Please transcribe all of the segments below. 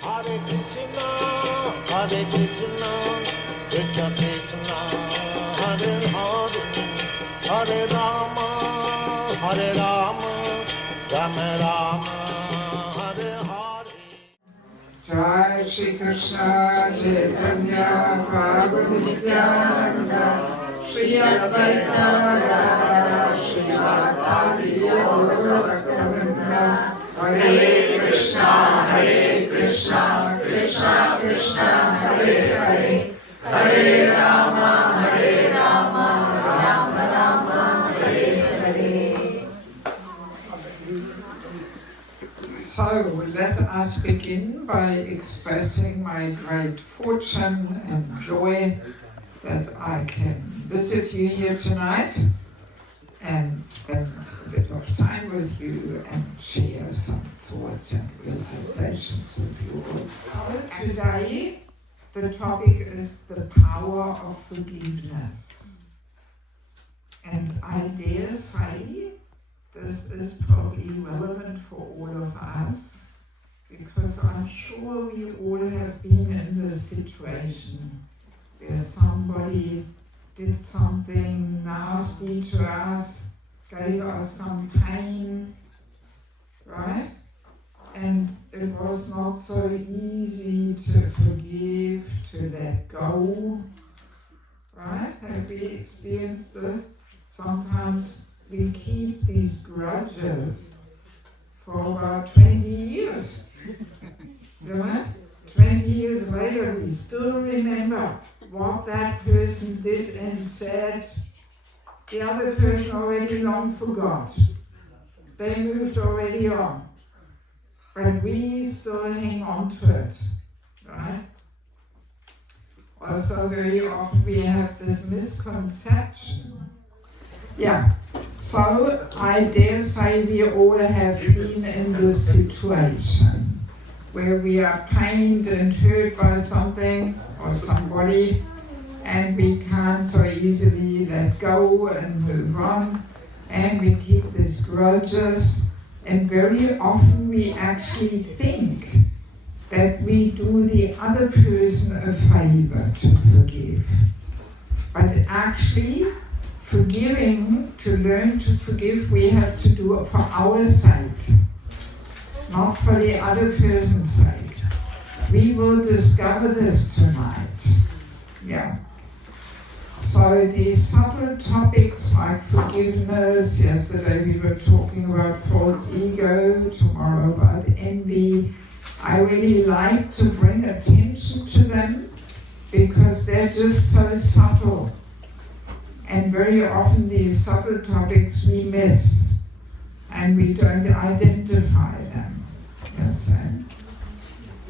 Hare Krishna, Krishna Krishna, Hare Hare, Hare Rama, Rama Rama, Hare Hare. Jai Shri Krishna Chaitanya Prabhu Nityananda Shri Advaita Gadadhara Shri Vasadi Gaura Bhaktivinoda Hare Krishna Krishna Krishna Hare Hare Hare Rama Rama Rama Hare Hare. So let us begin by expressing my great fortune and joy that I can visit you here tonight and spend a bit of time with you and share some thoughts and realizations with you all. Today, the topic is the power of forgiveness. And I dare say this is probably relevant for all of us, because I'm sure we all have been in this situation where somebody did something nasty to us, gave us some pain, right? And it was not so easy to forgive, to let go, right? Have we experienced this? Sometimes we keep these grudges for about 20 years. You know? 20 years later, we still remember what that person did and said. The other person already long forgot. They moved already on. But we still hang on to it, right? Also, very often we have this misconception. Yeah, so I dare say we all have been in this situation where we are pained and hurt by something or somebody, and we can't so easily let go and move on, and we keep these grudges, and very often we actually think that we do the other person a favor to forgive. But actually, forgiving, to learn to forgive, we have to do it for our sake, not for the other person's sake. We will discover this tonight. Yeah. So these subtle topics like forgiveness, yesterday we were talking about false ego, tomorrow about envy. I really like to bring attention to them because they're just so subtle. And very often these subtle topics we miss and we don't identify them. Yes,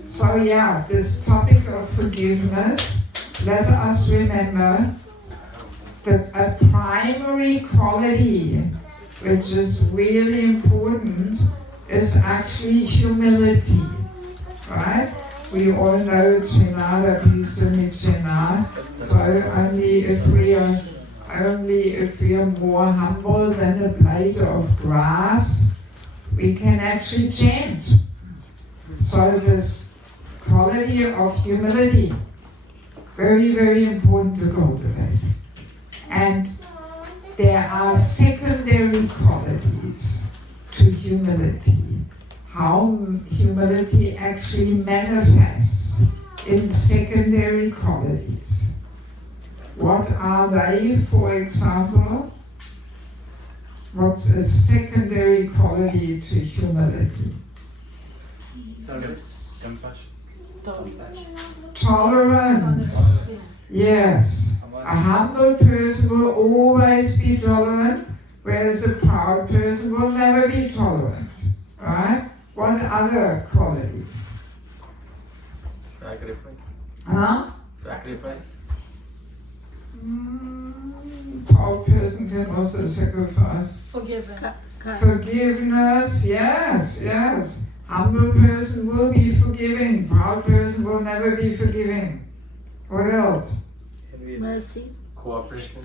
so yeah, this topic of forgiveness, let us remember that a primary quality which is really important is actually humility, right? We all know Chenada Bhisumicena, so only if we are more humble than a blade of grass, we can actually chant. So this quality of humility, very, very important to cultivate. And there are secondary qualities to humility. How humility actually manifests in secondary qualities. What are they, for example? What's a secondary quality to humility? Service, compassion. Tolerance. Yes. A humble person will always be tolerant, whereas a proud person will never be tolerant. Right? What other qualities? Sacrifice. Huh? Sacrifice. Proud person can also sacrifice. Forgiveness, yes. Humble person will be forgiving. Proud person will never be forgiving. What else? Mercy. Cooperation.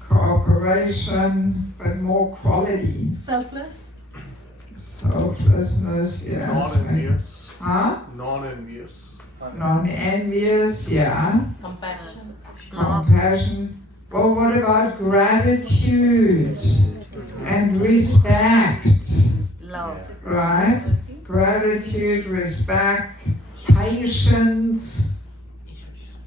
Cooperation, but more quality. Selfless. Selflessness, yes. Non-envious. Huh? Non-envious. non-envious. Non-envious, yeah. Compassion. Compassion. Well, what about gratitude and respect? Love. Right? Gratitude, respect, patience.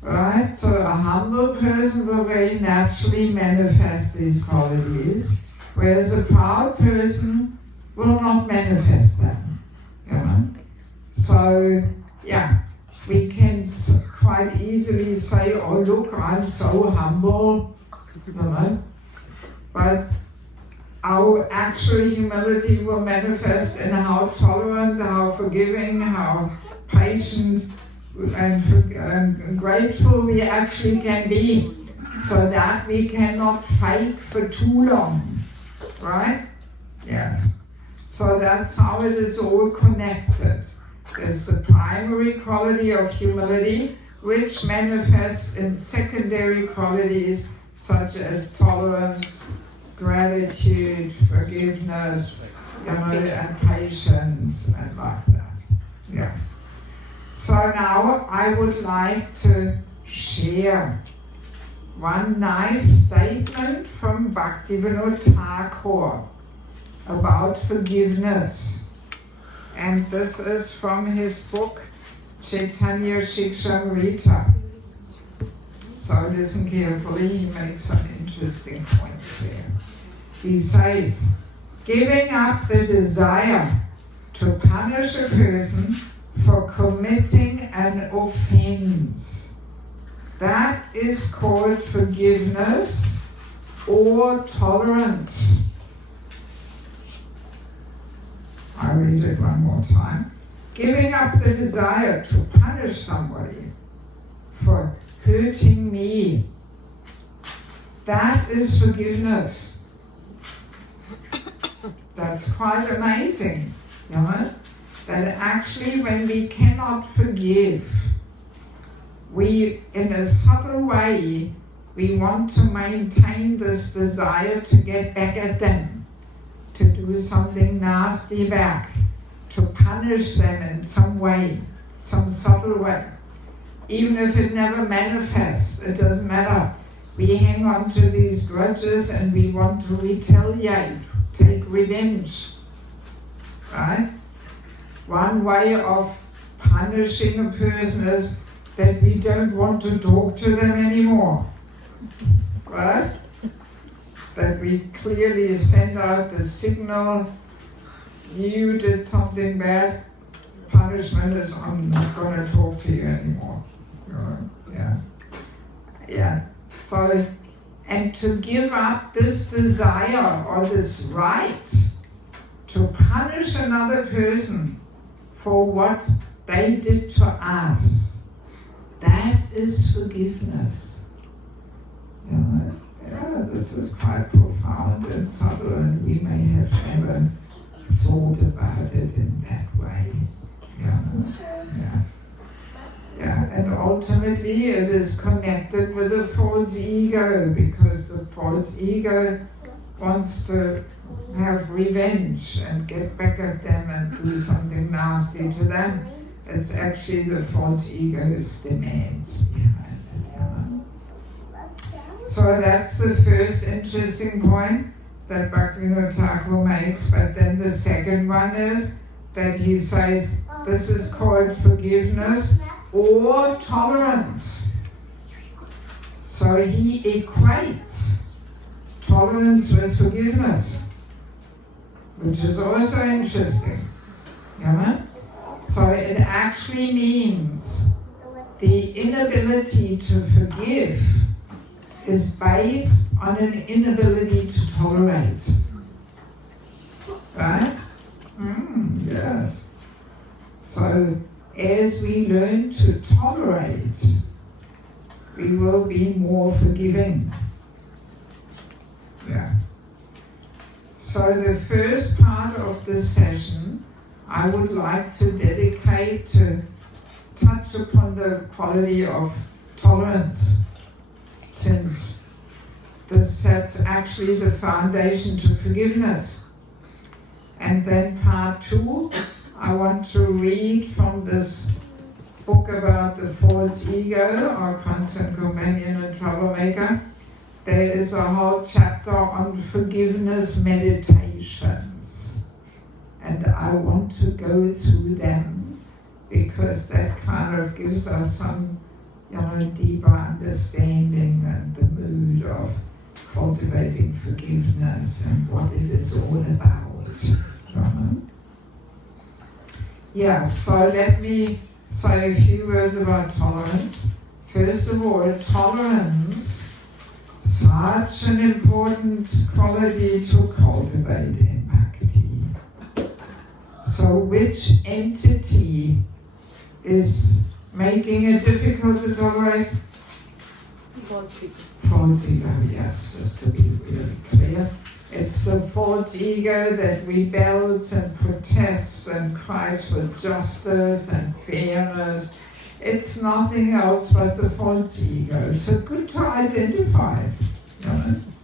Right? So a humble person will very naturally manifest these qualities, whereas a proud person will not manifest them. You know? So, yeah, we can quite easily say, oh look, I'm so humble, you know, but our actual humility will manifest in how tolerant, how forgiving, how patient and grateful we actually can be, so that we cannot fake for too long, right? Yes. So that's how it is all connected. There's the primary quality of humility, which manifests in secondary qualities such as tolerance, gratitude, forgiveness, you know, and patience, and like that. Yeah. So now I would like to share one nice statement from Bhaktivinoda Thakur about forgiveness. And this is from his book Chaitanya Shikshamrita. So listen carefully, he makes some interesting points there. He says, giving up the desire to punish a person for committing an offense, that is called forgiveness or tolerance. I read it one more time. Giving up the desire to punish somebody for hurting me, that is forgiveness. That's quite amazing, you know? That actually when we cannot forgive, we, in a subtle way, we want to maintain this desire to get back at them, to do something nasty back, to punish them in some way, some subtle way. Even if it never manifests, it doesn't matter. We hang on to these grudges and we want to retaliate, take revenge, right? One way of punishing a person is that we don't want to talk to them anymore, right? That we clearly send out the signal, you did something bad, punishment is I'm not going to talk to you anymore. Yeah. Yeah. So, and to give up this desire or this right to punish another person for what they did to us, that is forgiveness. You know? Yeah, this is quite profound and subtle, and we may have never thought about it in that way. Yeah. Yeah, and ultimately it is connected with the false ego, because the false ego wants to have revenge and get back at them and do something nasty to them. It's actually the false ego's demands behind it. So that's the first interesting point that Bhaktivinoda Thakur makes. But then the second one is that he says this is called forgiveness or tolerance. So he equates tolerance with forgiveness, which is also interesting. You know? So it actually means the inability to forgive is based on an inability to tolerate. Right? Yes. So as we learn to tolerate, we will be more forgiving. Yeah. So the first part of this session, I would like to dedicate to touch upon the quality of tolerance, since this sets actually the foundation to forgiveness. And then part 2, I want to read from this book about the false ego, our constant companion and troublemaker, there is a whole chapter on forgiveness meditations. And I want to go through them because that kind of gives us some, deeper understanding and the mood of cultivating forgiveness and what it is all about. Yeah, so let me say a few words about tolerance. First of all, tolerance, such an important quality to cultivate in Bhakti. So which entity is making it difficult to tolerate? False ego, yes, just to be really clear. It's the false ego that rebels and protests and cries for justice and fairness. It's nothing else but the false ego. So good to identify it.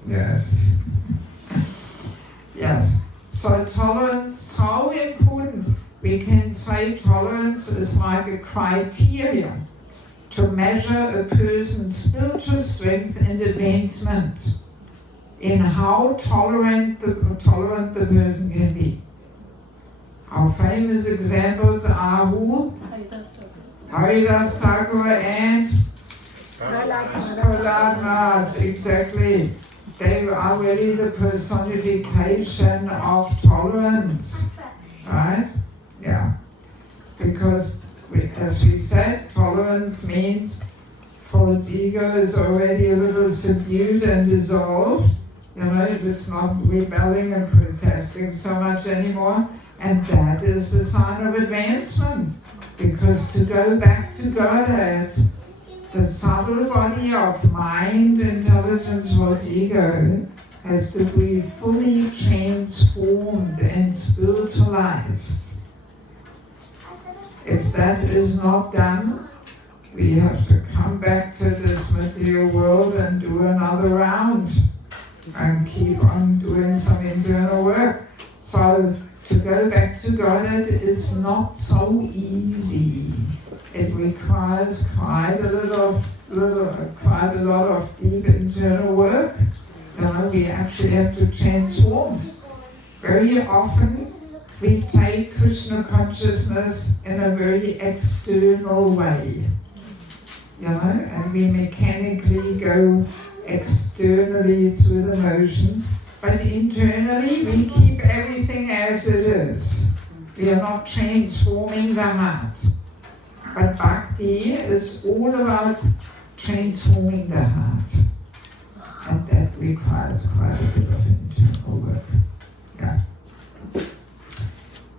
Yes. Yes. So tolerance, so important. We can say tolerance is like a criteria to measure a person's spiritual strength and advancement in how tolerant the person can be. Our famous examples are who? Haridas Thakur and Prahlad Maharaj, exactly. They are really the personification of tolerance, right? Yeah. Because, as we said, tolerance means false ego is already a little subdued and dissolved. It's not rebelling and protesting so much anymore. And that is the sign of advancement. Because to go back to Godhead, the subtle body of mind, intelligence, false ego has to be fully transformed and spiritualized. If that is not done, we have to come back to this material world and do another round and keep on doing some internal work. So to go back to Godhead is not so easy. It requires quite a lot of deep internal work. We actually have to transform. Very often we take Krishna consciousness in a very external way. And we mechanically go externally through the motions, but internally we keep everything as it is. We are not transforming the heart. But Bhakti is all about transforming the heart. And that requires quite a bit of internal work. Yeah.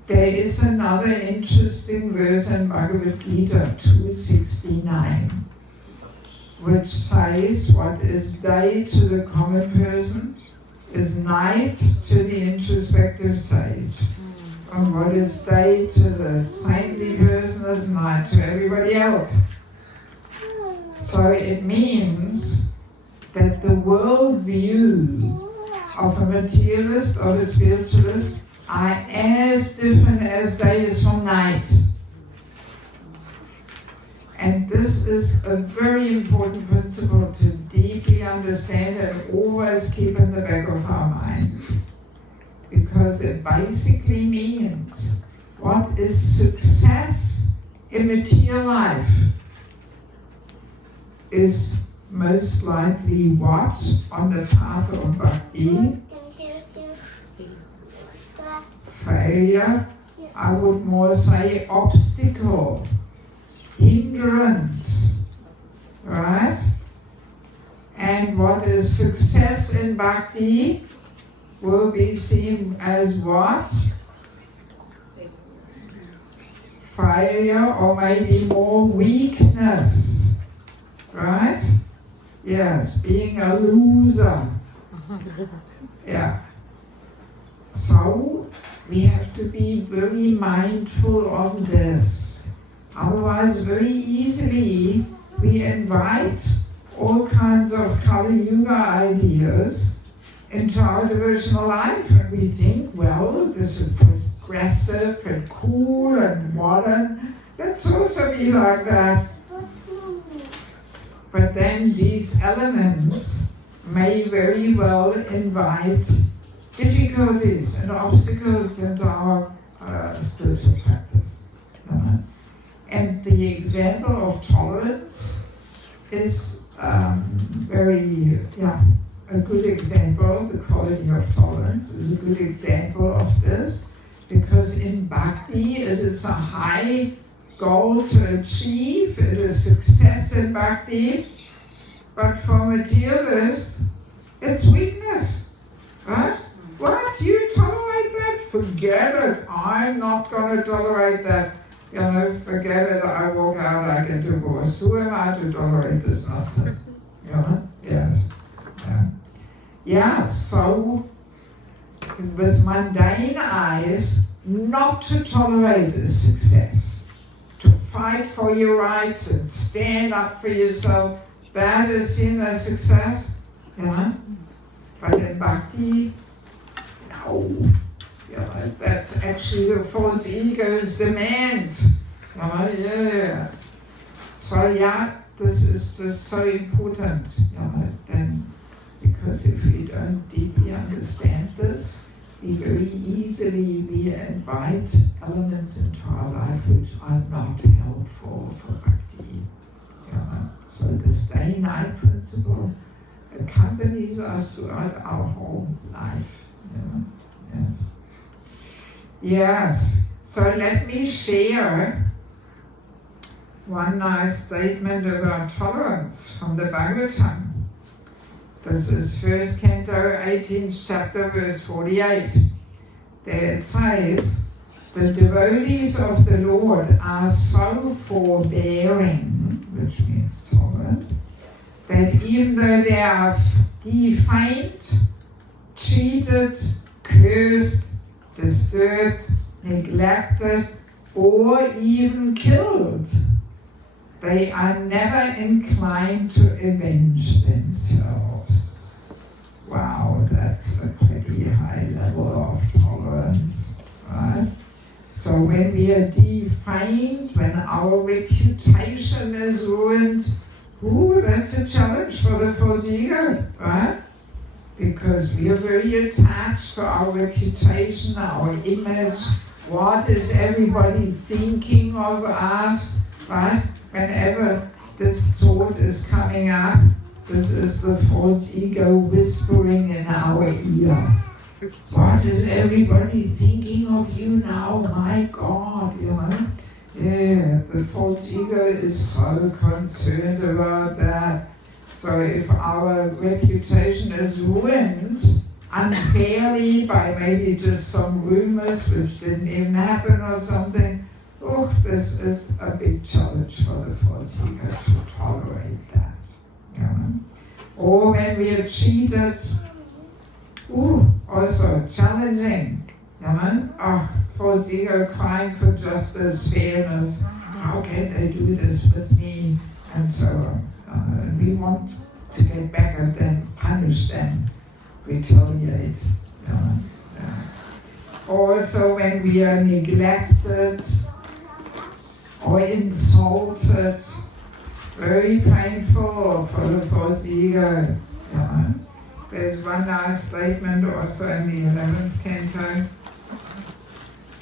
There is another interesting verse in Bhagavad Gita 269, which says what is day to the common person is night to the introspective sage. And what is day to the saintly person is night to everybody else. So it means that the world view of a materialist, of a spiritualist, are as different as day is from night. And this is a very important principle to deeply understand and always keep in the back of our mind. Because it basically means what is success in material life is most likely what on the path of bhakti? Failure, I would more say obstacle, hindrance, right? And what is success in bhakti will be seen as what? Failure, or maybe more weakness, right? Yes, being a loser. Yeah. So we have to be very mindful of this. Otherwise, very easily we invite all kinds of Kali Yuga ideas into our devotional life, and we think, well, this is progressive and cool and modern, let's also be like that. But then these elements may very well invite difficulties and obstacles into our spiritual practice. And the example of tolerance is a good example. The quality of tolerance is a good example of this, because in bhakti it is a high goal to achieve, it is success in bhakti, but for materialists it's weakness, right? What? You tolerate that? Forget it. I'm not going to tolerate that. Forget it. I walk out, I get divorced. Who am I to tolerate this nonsense? Yes. Yeah, so with mundane eyes, not to tolerate is success. To fight for your rights and stand up for yourself, that is seen as success. But in bhakti, no. That's actually the false ego's demands. So this is just so important. Then, because if we don't deeply understand this, we very easily invite elements into our life which are not helpful for bhakti. So the stay night principle accompanies us throughout our whole life. Yes. So let me share one nice statement about tolerance from the Bhagavatam. This is 1st Canto, 18th chapter, verse 48. There it says, the devotees of the Lord are so forbearing, which means tolerant, that even though they are defamed, cheated, cursed, disturbed, neglected, or even killed, they are never inclined to avenge themselves. Wow, that's a pretty high level of tolerance, right? So when we are defamed, when our reputation is ruined, that's a challenge for the false ego, right? Because we are very attached to our reputation, our image. What is everybody thinking of us, right? Whenever this thought is coming up, this is the false ego whispering in our ear. What is everybody thinking of you now? My God, Yeah, the false ego is so concerned about that. So if our reputation is ruined unfairly by maybe just some rumors which didn't even happen or something, this is a big challenge for the false ego to tolerate that. Or when we are cheated, also challenging. False ego crying for justice, fairness. How can they do this with me? And so on. We want to get back at them, punish them, retaliate. Also when we are neglected or insulted, very painful for the false ego. There's one nice statement also in the 11th canto.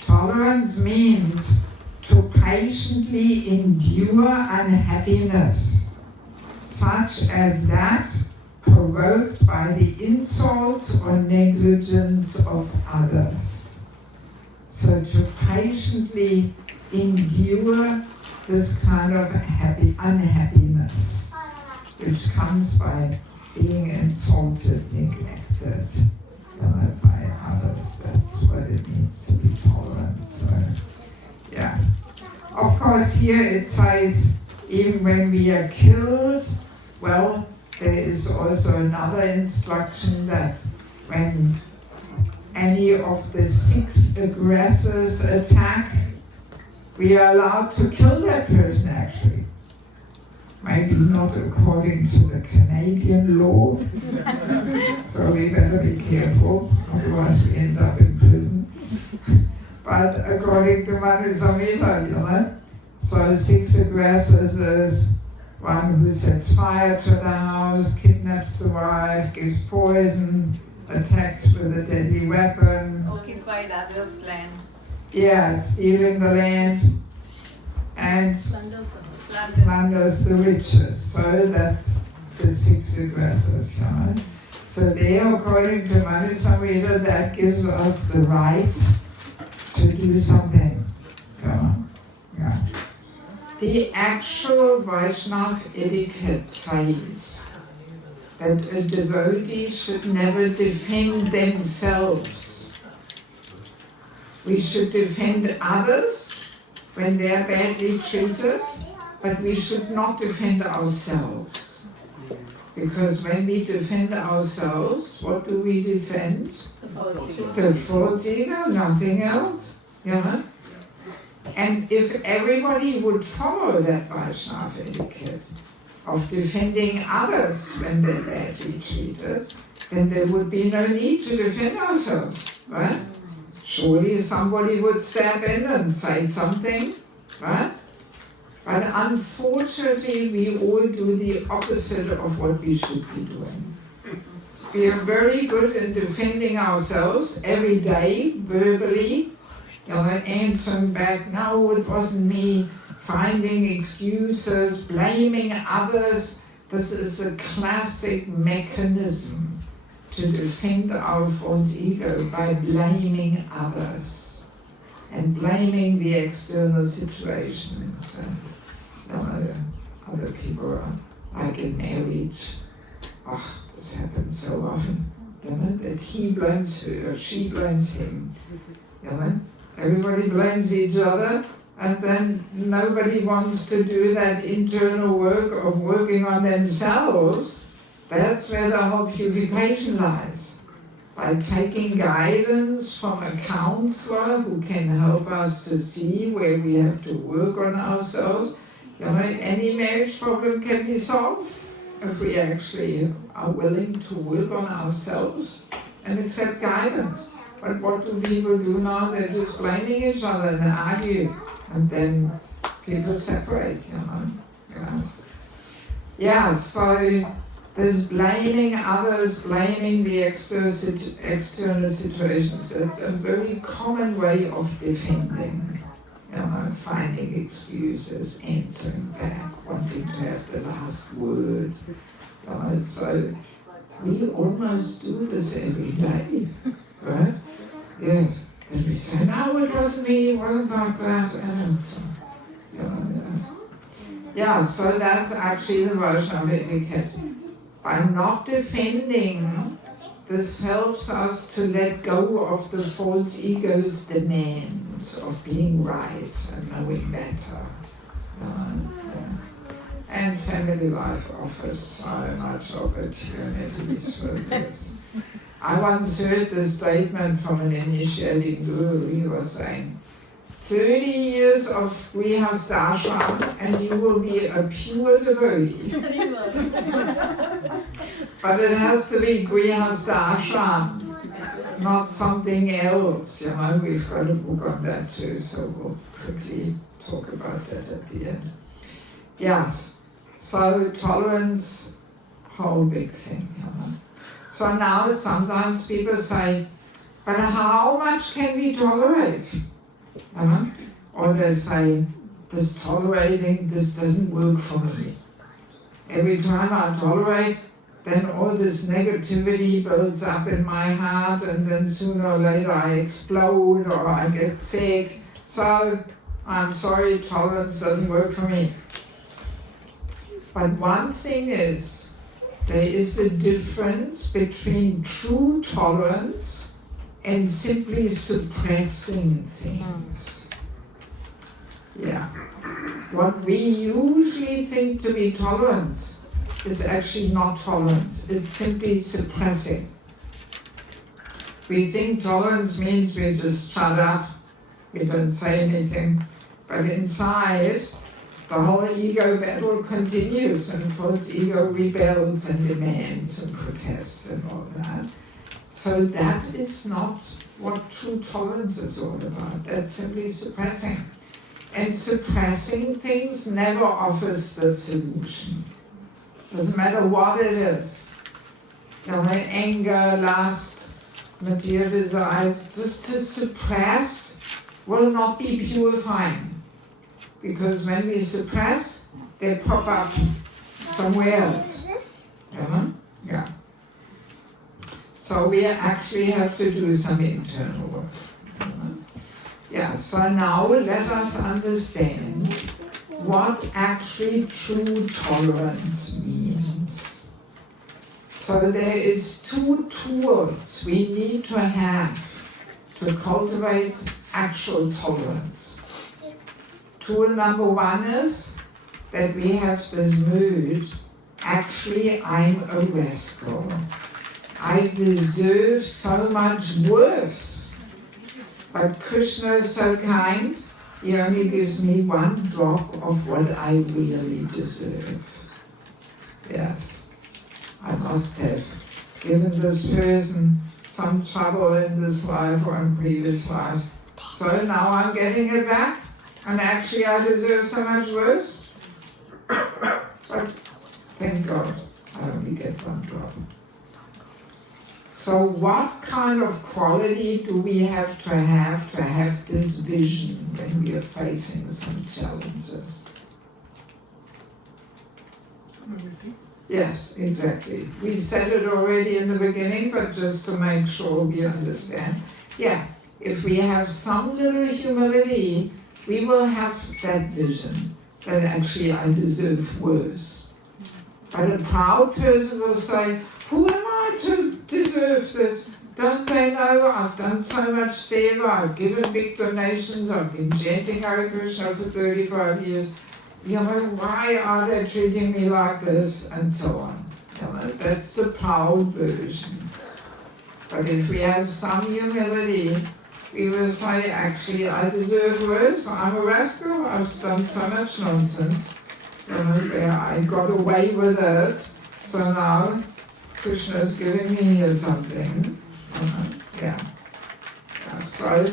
Tolerance means to patiently endure unhappiness, such as that provoked by the insults or negligence of others. So to patiently endure this kind of unhappiness, which comes by being insulted, neglected by others. That's what it means to be tolerant. So, Of course, here it says, even when we are killed, there is also another instruction that when any of the 6 aggressors attack, we are allowed to kill that person actually. Maybe not according to the Canadian law, so we better be careful, otherwise we end up in prison. But according to Manu Samhita, So 6 aggressors is one who sets fire to the house, kidnaps the wife, gives poison, attacks with a deadly weapon. Occupied others' land. Yeah, stealing the land and plunders the riches. So that's the 6 aggressors, right? So there, according to Manu Samhita, that gives us the right to do something. Yeah. The actual Vaishnav etiquette says that a devotee should never defend themselves. We should defend others when they are badly treated, but we should not defend ourselves. Because when we defend ourselves, what do we defend? The false ego, nothing else. You know? And if everybody would follow that Vaishnava etiquette of defending others when they're badly treated, then there would be no need to defend ourselves, right? Surely somebody would step in and say something, right? But unfortunately, we all do the opposite of what we should be doing. We are very good in defending ourselves every day, verbally, answering back, no, it wasn't me, finding excuses, blaming others. This is a classic mechanism to defend our false ego by blaming others and blaming the external situations. Other people are like in marriage. Oh, this happens so often. That he blames her or she blames him. Everybody blames each other, and then nobody wants to do that internal work of working on themselves. That's where the whole purification lies. By taking guidance from a counselor who can help us to see where we have to work on ourselves. Any marriage problem can be solved if we actually are willing to work on ourselves and accept guidance. But what do people do now? They're just blaming each other and argue, and then people separate, Yeah, so this blaming others, blaming the external situations, that's a very common way of defending. Finding excuses, answering back, wanting to have the last word. So we almost do this every day, right? Yes. And we say, no, it wasn't me, it wasn't like that, and so yeah, so that's actually the Vaishnava etiquette. By not defending, this helps us to let go of the false ego's demands of being right and knowing better. And family life offers so much opportunities for this. I once heard this statement from an initiating guru. He was saying, 30 years of grihastashram and you will be a pure devotee. But it has to be grihastashram, not something else. We've got a book on that too, so we'll quickly talk about that at the end. Yes, so tolerance, whole big thing. So now sometimes people say, but how much can we tolerate? Or they say, this tolerating, this doesn't work for me. Every time I tolerate, then all this negativity builds up in my heart, and then sooner or later I explode or I get sick. So I'm sorry, tolerance doesn't work for me. But one thing is, there is a difference between true tolerance and simply suppressing things. Yeah. What we usually think to be tolerance is actually not tolerance. It's simply suppressing. We think tolerance means we just shut up, we don't say anything, but inside, the whole ego battle continues, and false ego rebels and demands and protests and all that. So that is not what true tolerance is all about. That's simply suppressing. And suppressing things never offers the solution. Doesn't matter what it is. You know, anger, lust, material desires, just to suppress will not be purifying. Because when we suppress, they pop up somewhere else. Yeah. So we actually have to do some internal work. Yeah, so now let us understand what actually true tolerance means. So there is two tools we need to have to cultivate actual tolerance. Tool number one is that we have this mood, actually I'm a rascal. I deserve so much worse. But Krishna is so kind, he only gives me one drop of what I really deserve. Yes, I must have given this person some trouble in this life or in previous life. So now I'm getting it back, and actually I deserve so much worse. But thank God, I only get one drop. So what kind of quality do we have to have this vision when we are facing some challenges? Yes, exactly. We said it already in the beginning, but just to make sure we understand. Yeah, if we have some little humility, we will have that vision that actually I deserve worse. But a proud person will say, who am I to deserve this? Don't they know I've done so much seva, I've given big donations, I've been chanting Hare Krishna for 35 years. You know, why are they treating me like this? And so on. You know, that's the proud version. But if we have some humility, we will say, actually, I deserve worse. I'm a rascal. I've done so much nonsense. You know, I got away with it. So now Krishna is giving me something. Yeah. So,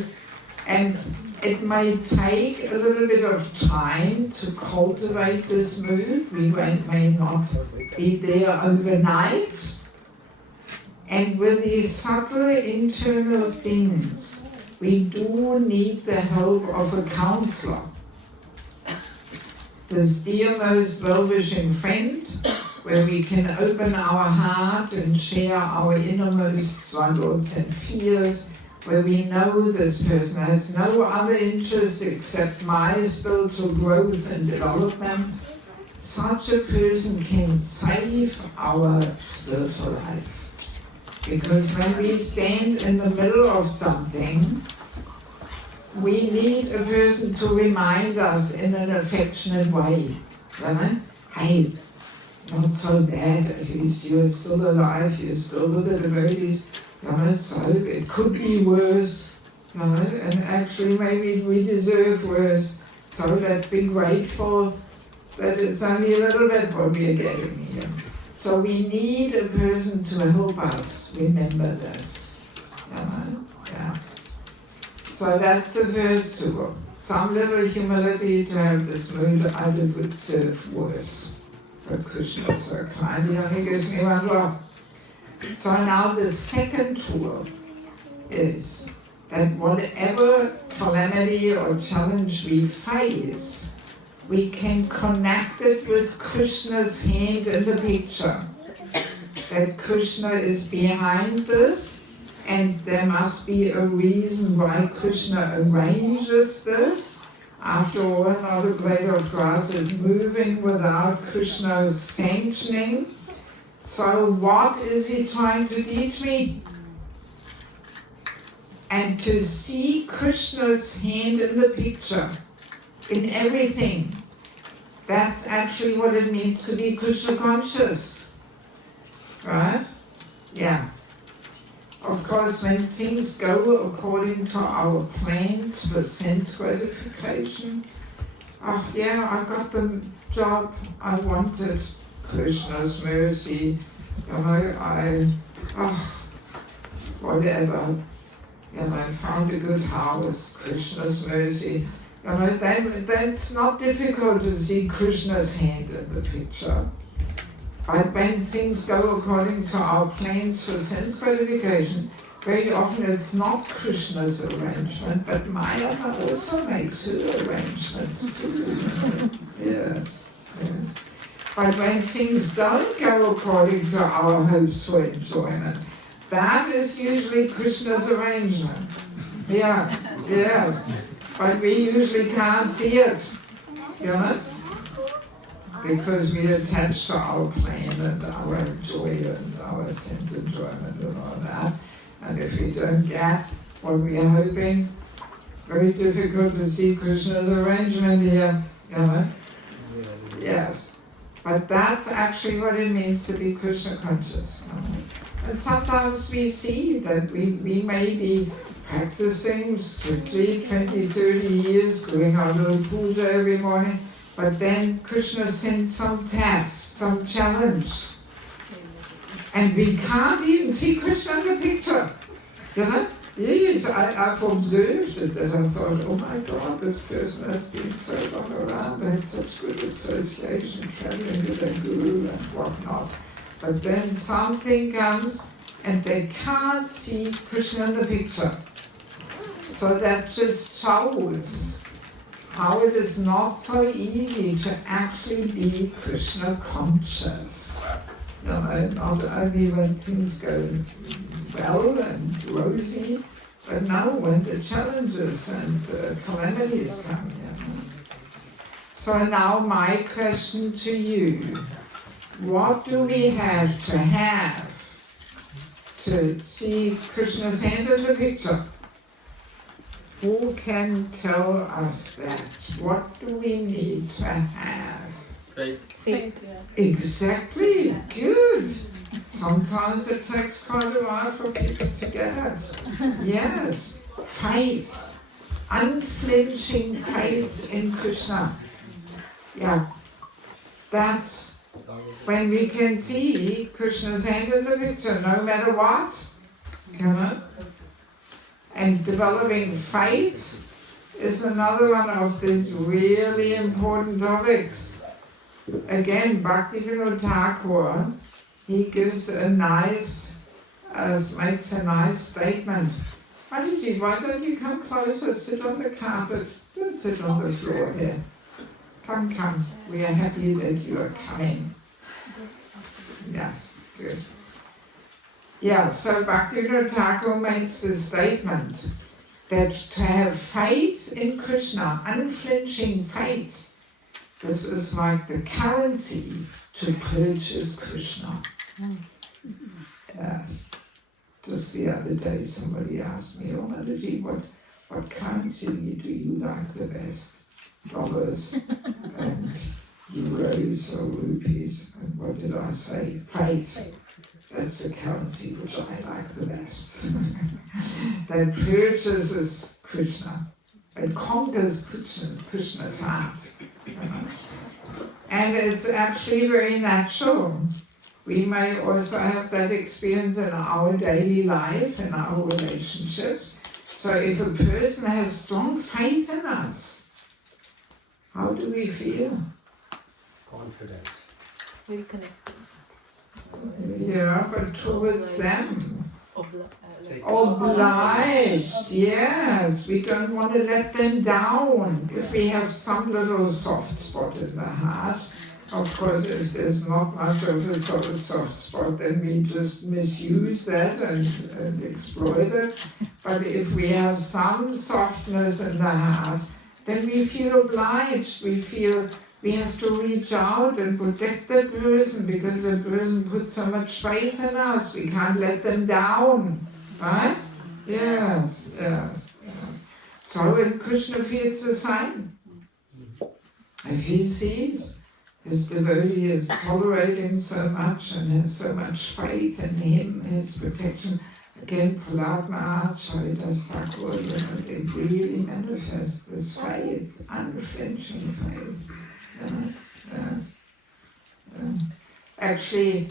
and it may take a little bit of time to cultivate this mood. We may not be there overnight. And with these subtle internal things, we do need the help of a counselor. This dear, most well-wishing friend, where we can open our heart and share our innermost struggles and fears, where we know this person has no other interest except my spiritual growth and development. Such a person can save our spiritual life. Because when we stand in the middle of something, we need a person to remind us in an affectionate way. Hey, not so bad, at least you're still alive, you're still with the devotees. So it could be worse, and actually maybe we deserve worse. So let's be grateful that it's only a little bit what we are getting here. So we need a person to help us remember this. Yeah. So that's the first tool. Some little humility to have this mood, I would serve worse. But Krishna is so kind, he only gives me one drop. So now the second tool is that whatever calamity or challenge we face, we can connect it with Krishna's hand in the picture. That Krishna is behind this, and there must be a reason why Krishna arranges this. After all, not a blade of grass is moving without Krishna's sanctioning. So what is he trying to teach me? And to see Krishna's hand in the picture, in everything. That's actually what it means to be Krishna conscious. Right? Yeah. Of course, when things go according to our plans for sense gratification, I got the job I wanted, Krishna's mercy, whatever. I found a good house, Krishna's mercy. You know, then it's not difficult to see Krishna's hand in the picture. But when things go according to our plans for sense gratification, very often it's not Krishna's arrangement, but Maya also makes her arrangements too. Yes, yes. But when things don't go according to our hopes for enjoyment, that is usually Krishna's arrangement. Yes, yes. But we usually can't see it, you know? Because we attach to our plan and our joy and our sense enjoyment and all that. And if we don't get what we are hoping, very difficult to see Krishna's arrangement here, you know? Yes. But that's actually what it means to be Krishna conscious. You know? And sometimes we see that we may be practicing strictly 20, 30 years, doing our little puja every morning, but then Krishna sends some test, some challenge. And we can't even see Krishna in the picture. You know? Yes, I've observed it, and I thought, oh my God, this person has been so long around, had such good association, traveling with a guru and whatnot. But then something comes, and they can't see Krishna in the picture. So that just shows how it is not so easy to actually be Krishna conscious. You know, not only when things go well and rosy, but now when the challenges and the calamities come. You know. So now my question to you, what do we have to see Krishna's hand in the picture? Who can tell us that? What do we need to have? Faith. Exactly, good. Sometimes it takes quite a while for people to get it. Yes, faith, unflinching faith in Krishna. Yeah, that's when we can see Krishna's hand in the picture, no matter what, you know. And developing faith is another one of these really important topics. Again, Bhaktivinoda Thakur, he gives makes a nice statement. Why don't you come closer, sit on the carpet, don't sit on the floor here. Come, we are happy that you are coming. Yes, good. Yeah, so Bhaktivinoda Thakur makes a statement that to have faith in Krishna, unflinching faith, this is like the currency to purchase Krishna. Yes. Just the other day somebody asked me, oh Madhuji, what currency do you like the best? Dollars and euros or rupees? And what did I say? Faith. That's the currency which I like the best. That purchases Krishna. It conquers Krishna's heart. And it's actually very natural. We may also have that experience in our daily life, in our relationships. So if a person has strong faith in us, how do we feel? Confident. Very connected. Yeah, but towards them. Obliged. Yes. We don't want to let them down. If we have some little soft spot in the heart, of course, if there's not much of a sort of soft spot, then we just misuse that and exploit it. But if we have some softness in the heart, then we feel obliged. We feel we have to reach out and protect that person because the person put so much faith in us. We can't let them down. Right? Yes. So when Krishna feels the same, if he sees his devotee is tolerating so much and has so much faith in him, his protection, again, Prahlad Maharaj, Haridas Thakur, they really manifest this faith, unflinching faith. Actually,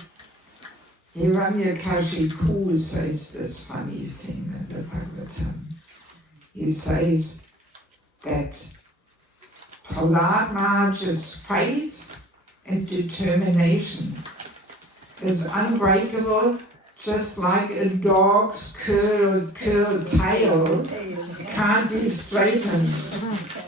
Hiranyakashipu says this funny thing in the Bhagavatam. He says that Prahlad Maharaj's faith and determination is unbreakable, just like a dog's curled tail can't be straightened.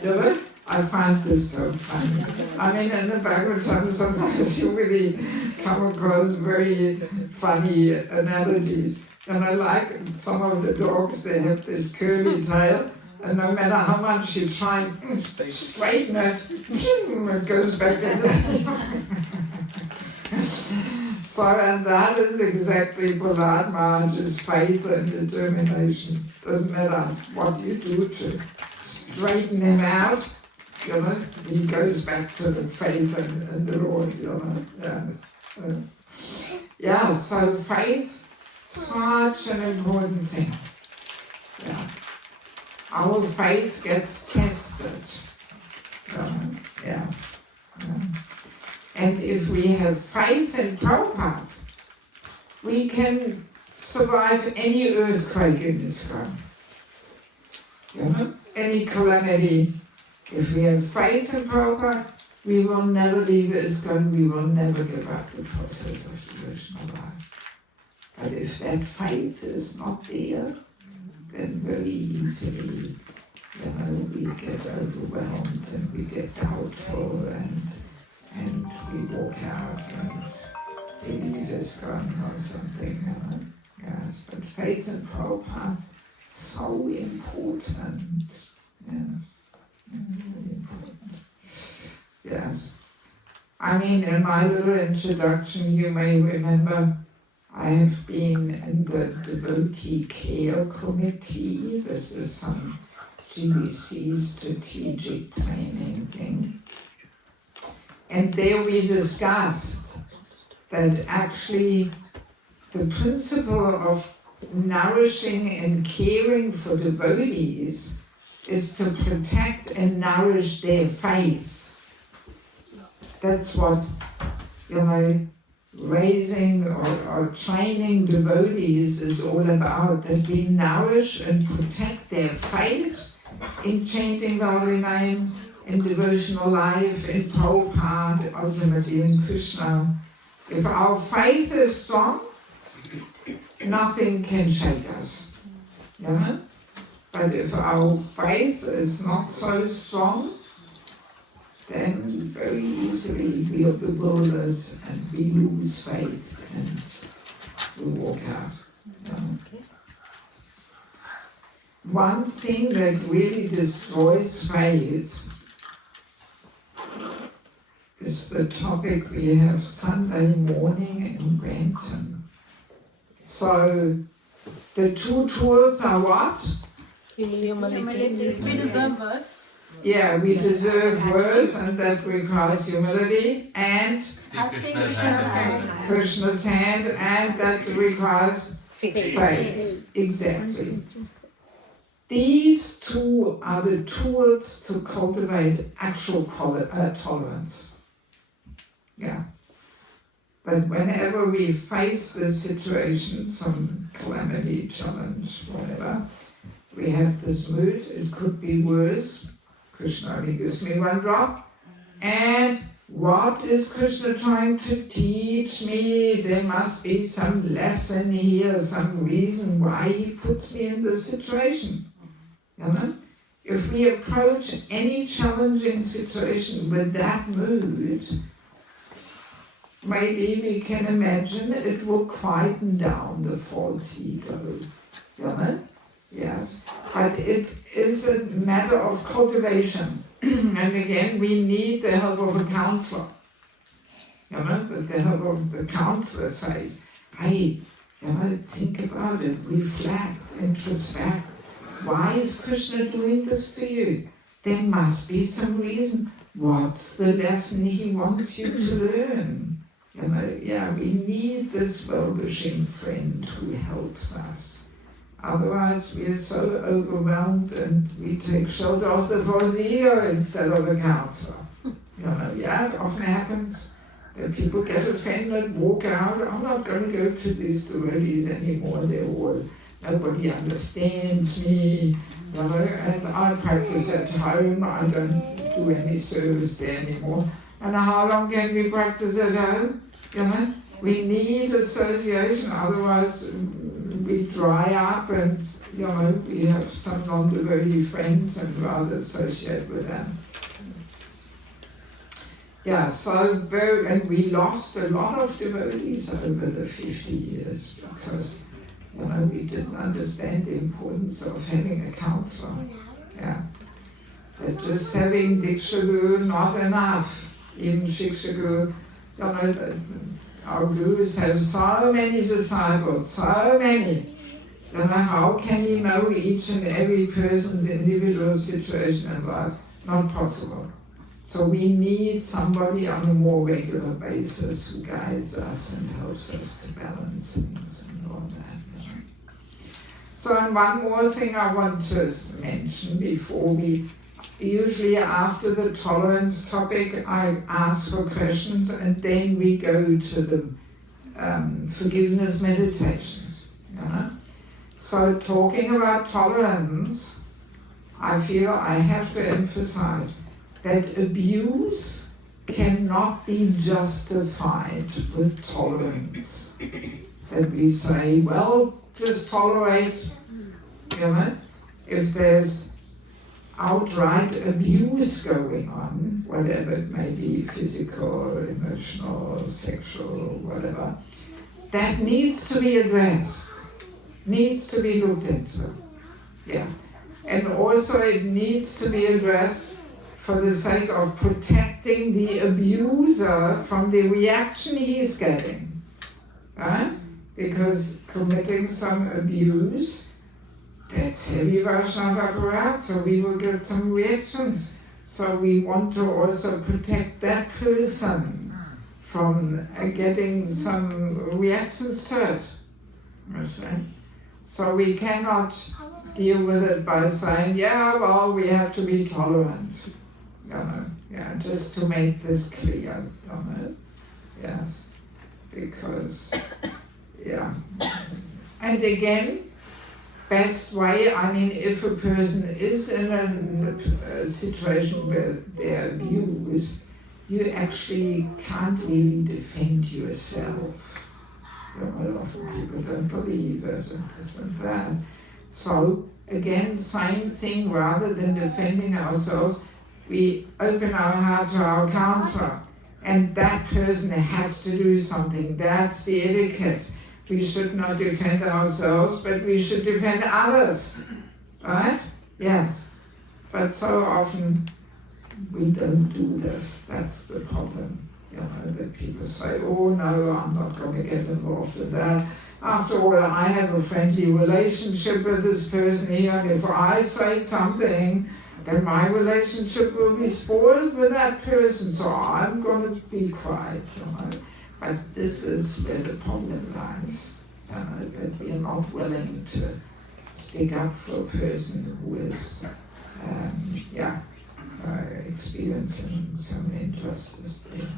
You know? I find this so funny. I mean, in the Bhagavatam, sometimes you really come across very funny analogies. And I like some of the dogs, they have this curly tail, and no matter how much you try and straighten it, it goes back in. So, and that is exactly Prahlad Maharaj's faith and determination. Doesn't matter what you do to straighten him out, you know, he goes back to the faith and the Lord, you know. Yeah, so faith, such an important thing. Yeah. Our faith gets tested. Yeah. And if we have faith in Prabhupada, we can survive any earthquake in ISKCON. You know, any calamity. If we have faith in Prabhupada, we will never leave ISKCON, we will never give up the process of devotional life. But if that faith is not there, then very easily, you know, we get overwhelmed and we get doubtful and we walk out and believe ISKCON or something, you know. Yes, but faith in Prabhupada, so important. Yes, really important. Yes. I mean, in my little introduction, you may remember, I have been in the Devotee Care Committee. This is some GBC strategic planning thing. And there we discussed that actually the principle of nourishing and caring for devotees is to protect and nourish their faith. That's what, you know, raising or training devotees is all about, that we nourish and protect their faith in chanting the holy name, in devotional life, in Prabhupada, ultimately in Krishna. If our faith is strong, nothing can shake us. You know? But if our faith is not so strong, then very easily we are bewildered and we lose faith and we walk out. You know? One thing that really destroys faith is the topic we have Sunday morning in Brenton. So the two tools are what? Humility. We deserve verse. Yeah, we deserve verse, and that requires humility, and Krishna's hand, and that requires faith. Exactly. These two are the tools to cultivate actual tolerance. Yeah. But whenever we face this situation, some calamity, challenge, whatever, we have this mood, it could be worse. Krishna only gives me one drop. And what is Krishna trying to teach me? There must be some lesson here, some reason why he puts me in this situation. You know? If we approach any challenging situation with that mood, maybe we can imagine it will quieten down the false ego. You know? Yes, but it is a matter of cultivation. And again, we need the help of a counselor. You know, the help of the counselor says, hey, you know, think about it, reflect, introspect. Why is Krishna doing this to you? There must be some reason. What's the lesson he wants you to learn? You know, yeah, we need this well-wishing friend who helps us. Otherwise, we are so overwhelmed and we take shelter of the false ego instead of a counselor. You know, yeah, it often happens that people get offended, walk out. I'm not going to go to these devotees anymore. They're all, nobody understands me. You know, and I practice at home. I don't do any service there anymore. And how long can we practice at home? You know, we need association, otherwise we dry up and, you know, we have some non-devotee friends and rather associate with them. Yeah, and we lost a lot of devotees over the 50 years because, you know, we didn't understand the importance of having a counselor. Yeah. That just having Diksha Guru not enough. Even Shiksha Guru, you know, our gurus have so many disciples, so many. You know, how can he know each and every person's individual situation in life? Not possible. So we need somebody on a more regular basis who guides us and helps us to balance things and all that. You know. So, and one more thing I want to mention before usually after the tolerance topic, I ask for questions and then we go to the forgiveness meditations. You know? So talking about tolerance, I feel I have to emphasize that abuse cannot be justified with tolerance. That we say, well, just tolerate, you know, if there's outright abuse going on, whatever it may be, physical, emotional, sexual, whatever, that needs to be addressed, needs to be looked into. Yeah. And also it needs to be addressed for the sake of protecting the abuser from the reaction he's getting. Right? Because committing some abuse, that's heavy Vaishnava aparat, so we will get some reactions. So we want to also protect that person from getting some reactions to it. So we cannot deal with it by saying, yeah, well, we have to be tolerant. You know, yeah, just to make this clear. You know? Yes, because, yeah. And again, best way, I mean, if a person is in a situation where they're abused, you actually can't really defend yourself. You know, often people don't believe it and this and that. So, again, same thing, rather than defending ourselves, we open our heart to our counselor, and that person has to do something. That's the etiquette. We should not defend ourselves, but we should defend others, right? Yes. But so often we don't do this. That's the problem. You know, that people say, oh no, I'm not going to get involved in that. After all, I have a friendly relationship with this person here, and if I say something, then my relationship will be spoiled with that person, so I'm going to be quiet, you know. But this is where the problem lies, you know, that we are not willing to stick up for a person who is, experiencing some injustice there.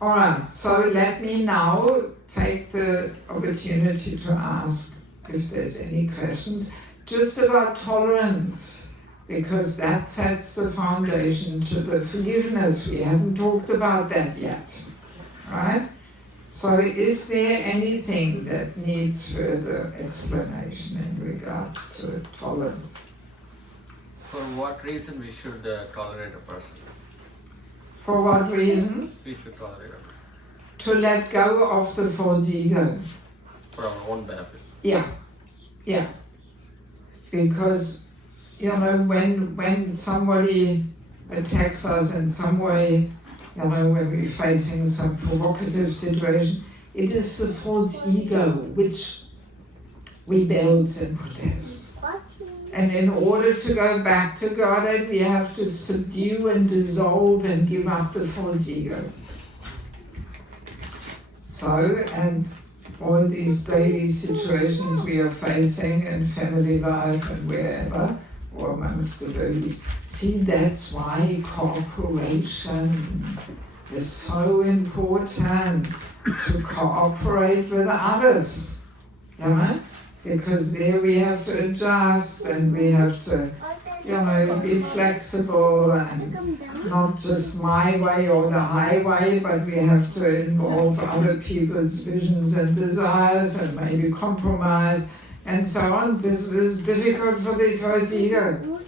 All right, so let me now take the opportunity to ask if there's any questions just about tolerance, because that sets the foundation to the forgiveness. We haven't talked about that yet, right? So is there anything that needs further explanation in regards to tolerance? For what reason we should tolerate a person? For what reason? We should tolerate a person. To let go of the false ego. For our own benefit. Yeah. Because, you know, when somebody attacks us in some way, you know, when we're facing some provocative situation, it is the false ego which rebels and protests. And in order to go back to Godhead, we have to subdue and dissolve and give up the false ego. So, and all these daily situations we are facing in family life and wherever, or amongst the devotees, see, that's why cooperation is so important, to cooperate with others, you know? Because there we have to adjust and we have to be flexible and not just my way or the highway, but we have to involve other people's visions and desires and maybe compromise and so on. This is difficult for the first ego.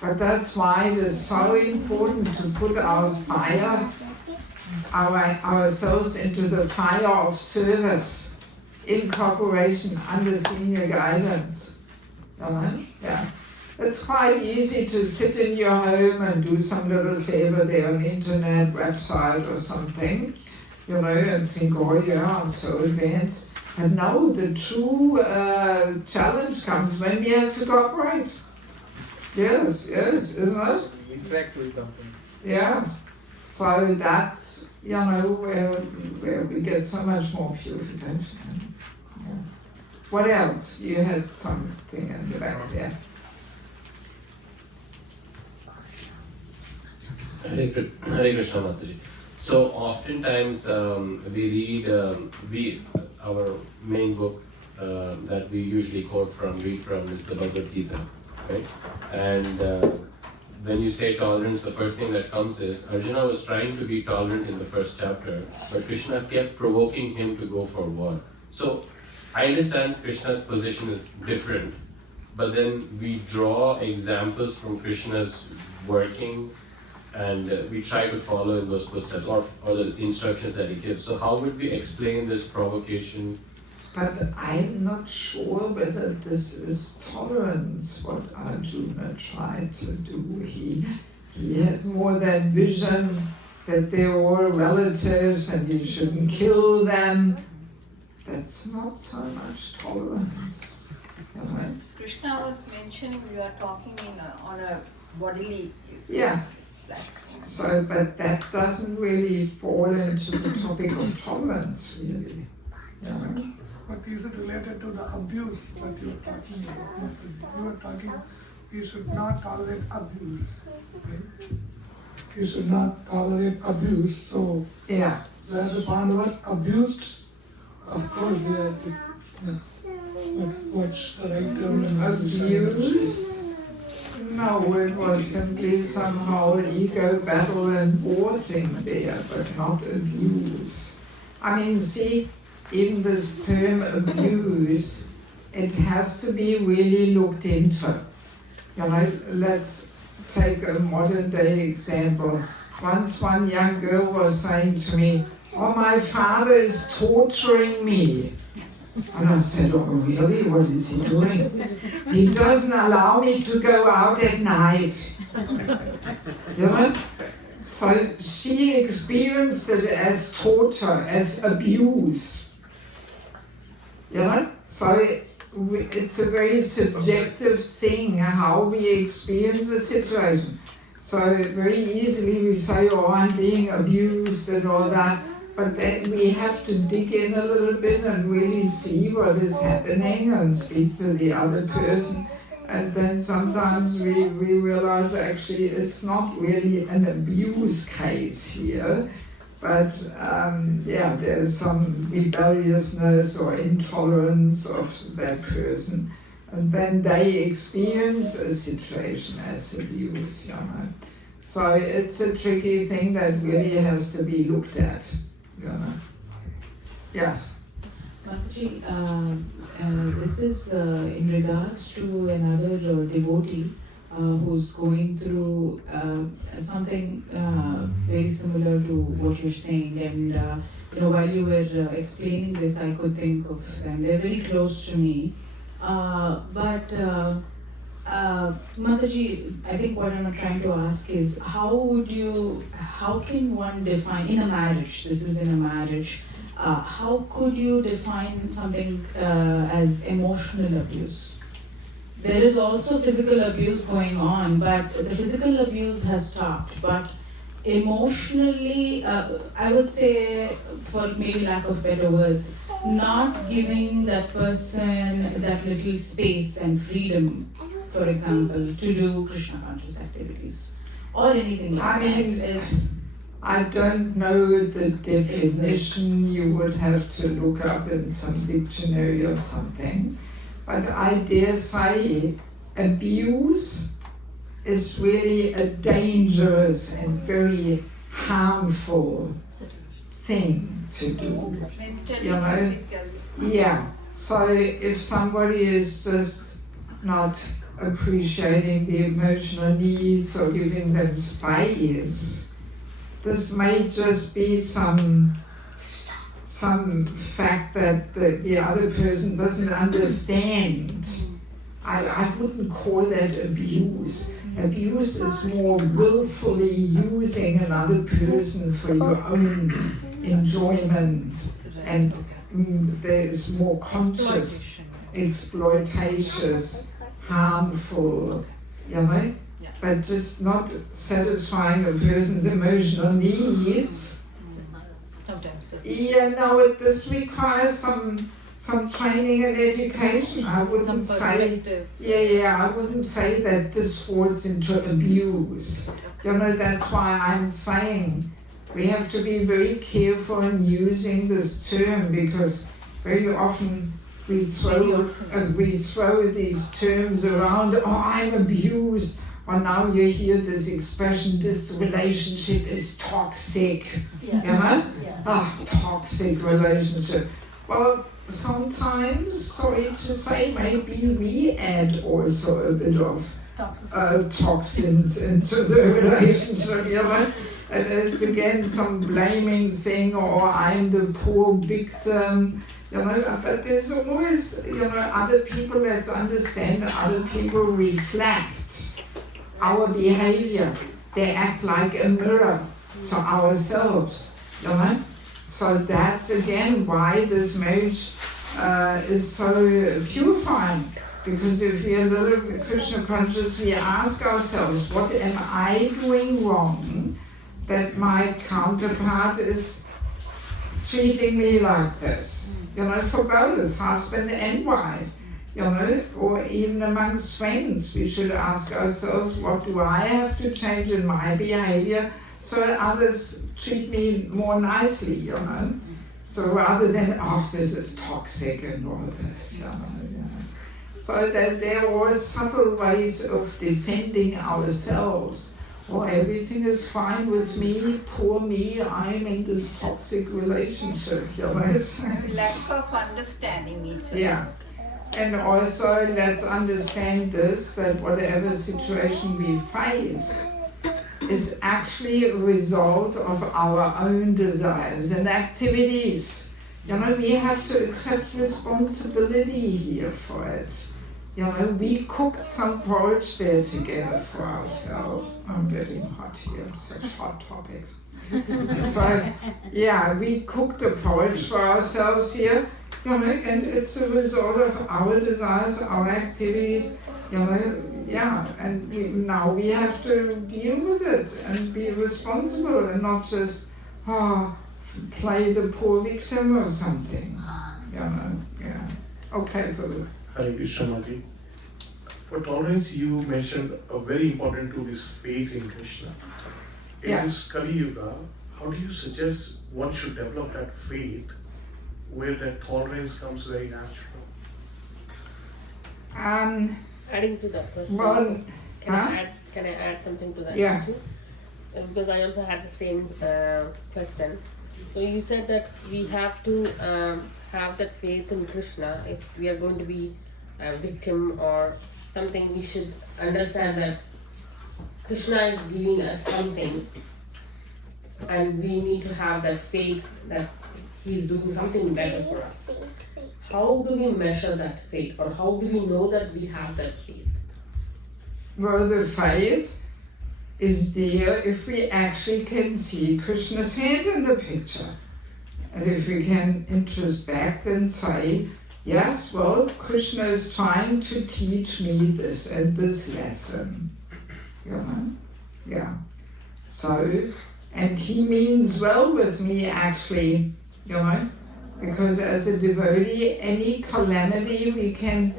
But that's why it is so important to put our fire, ourselves into the fire of service in cooperation under senior guidance. Yeah. It's quite easy to sit in your home and do some little saver there on internet website or something, and think, oh yeah, I'm so advanced. And no, the true challenge comes when we have to cooperate. Yes, isn't it? Interact with company. Yes. So that's, where we get so much more purification. Yeah. What else? You had something in the back there. Hare Krishna Mataji. So oftentimes we read our main book that we usually read from is the Bhagavad Gita, right? And when you say tolerance, the first thing that comes is Arjuna was trying to be tolerant in the first chapter, but Krishna kept provoking him to go for war. So I understand Krishna's position is different, but then we draw examples from Krishna's working and we try to follow in those footsteps or the instructions that he gives. So how would we explain this provocation? But I'm not sure whether this is tolerance, what Arjuna tried to do. He had more that vision that they're all relatives and you shouldn't kill them. That's not so much tolerance. Krishna was mentioning we are talking on a bodily. Yeah. So, but that doesn't really fall into the topic of tolerance, really. But is it related to the abuse that you are talking about? You are talking, we should not tolerate abuse. Right? We should not tolerate abuse. So, yeah, where the Pandavas abused, of course they are. What's the right term? Abused? No, it was simply somehow ego battle and war thing there, but not abuse. I mean, see, in this term abuse, it has to be really looked into. Let's take a modern day example. Once one young girl was saying to me, "Oh, my father is torturing me." And I said, "Oh, really? What is he doing?" "He doesn't allow me to go out at night." So she experienced it as torture, as abuse. So it's a very subjective thing how we experience a situation. So very easily we say, "Oh, I'm being abused" and all that. But then we have to dig in a little bit and really see what is happening and speak to the other person. And then sometimes we realize actually it's not really an abuse case here, but there's some rebelliousness or intolerance of that person. And then they experience a situation as abuse. So it's a tricky thing that really has to be looked at. Yes. Mataji, this is in regards to another devotee who's going through something very similar to what you're saying. And while you were explaining this, I could think of them. They're very close to me. Mataji, I think what I'm trying to ask is how can one define, in a marriage, this is in a marriage, how could you define something as emotional abuse? There is also physical abuse going on, but the physical abuse has stopped. But emotionally, I would say, for maybe lack of better words, not giving that person that little space and freedom, for example, to do Krishna conscious activities or anything like that. I don't know the definition. You would have to look up in some dictionary or something. But I dare say abuse is really a dangerous and very harmful thing to do. Mentally, You know? physically. Yeah, so if somebody is just not appreciating the emotional needs or giving them space, this may just be some fact that the other person doesn't understand. I wouldn't call that abuse. Abuse is more willfully using another person for your own enjoyment, and there is more conscious, exploitative, harmful, you know, but just not satisfying a person's emotional needs. Yeah, no, this requires some training and education. I wouldn't say, I wouldn't say that this falls into abuse. You know, that's why I'm saying we have to be very careful in using this term, because very often we throw these terms around. Oh, I'm abused. Or now you hear this expression, this relationship is toxic. You know? Toxic relationship. Well, sometimes, sorry to say, maybe we add also a bit of toxins into the relationship, you know? And it's again some blaming thing, or I'm the poor victim, you know? But there's always, you know, other people, let's understand that other people reflect our behavior. They act like a mirror to ourselves, you know? So that's again why this marriage is so purifying. Because if we are a little Krishna conscious, we ask ourselves, what am I doing wrong that my counterpart is treating me like this? You know, for both, husband and wife. You know, or even amongst friends, we should ask ourselves, what do I have to change in my behavior so that others treat me more nicely, you know? So rather than, oh, this is toxic and all this, you know. So that there are subtle ways of defending ourselves. Oh, everything is fine with me, poor me, I'm in this toxic relationship, you know? Lack of understanding each other. Yeah. And also, let's understand this, that whatever situation we face is actually a result of our own desires and activities. You know, we have to accept responsibility here for it. You know, we cooked some porridge there together for ourselves. I'm getting hot here, such hot topics. So, yeah, we cooked the porridge for ourselves here. You know, and it's a result of our desires, our activities, you know, yeah, and now we have to deal with it and be responsible and not just play the poor victim or something, you know, yeah. Okay, Guru. Hare Krishna, Mati. For tolerance, you mentioned a very important tool is faith in Krishna. In this Kali Yuga, how do you suggest one should develop that faith where that tolerance comes very natural? Adding to that question, Well, can I add something to that Yeah. too? Because I also had the same question. So you said that we have to have that faith in Krishna. If we are going to be a victim or something, we should understand that Krishna is giving us something, and we need to have that faith that He's doing something better for us. How do we measure that faith, or how do we know that we have that faith? Well, the faith is there if we actually can see Krishna's hand in the picture. And if we can introspect and say, yes, well, Krishna is trying to teach me this and this lesson. You know? Yeah. So, and he means well with me actually, you know, because as a devotee, any calamity we can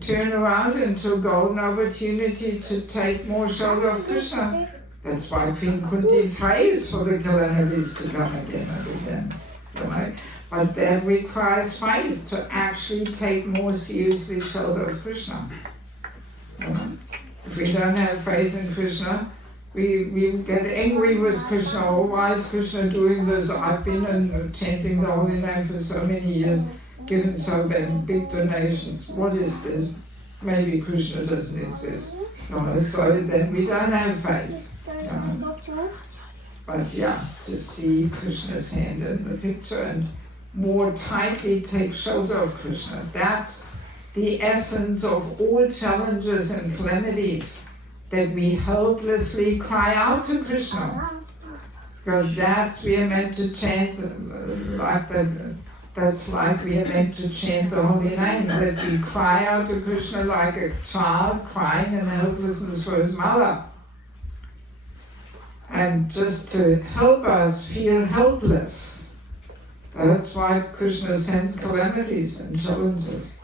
turn around into a golden opportunity to take more shelter of Krishna. That's why Queen Kunti prays for the calamities to come again and again. You know? But that requires faith to actually take more seriously shelter of Krishna. You know? If we don't have faith in Krishna, we get angry with Krishna. Oh, why is Krishna doing this? I've been chanting the holy name for so many years, given so big donations. What is this? Maybe Krishna doesn't exist. No, so then we don't have faith. You know? But yeah, to see Krishna's hand in the picture and more tightly take shelter of Krishna. That's the essence of all challenges and calamities, that we hopelessly cry out to Krishna. Because we are meant to chant like that. That's like we are meant to chant the holy name, that we cry out to Krishna like a child crying in helplessness for his mother. And just to help us feel helpless. That's why Krishna sends calamities and challenges.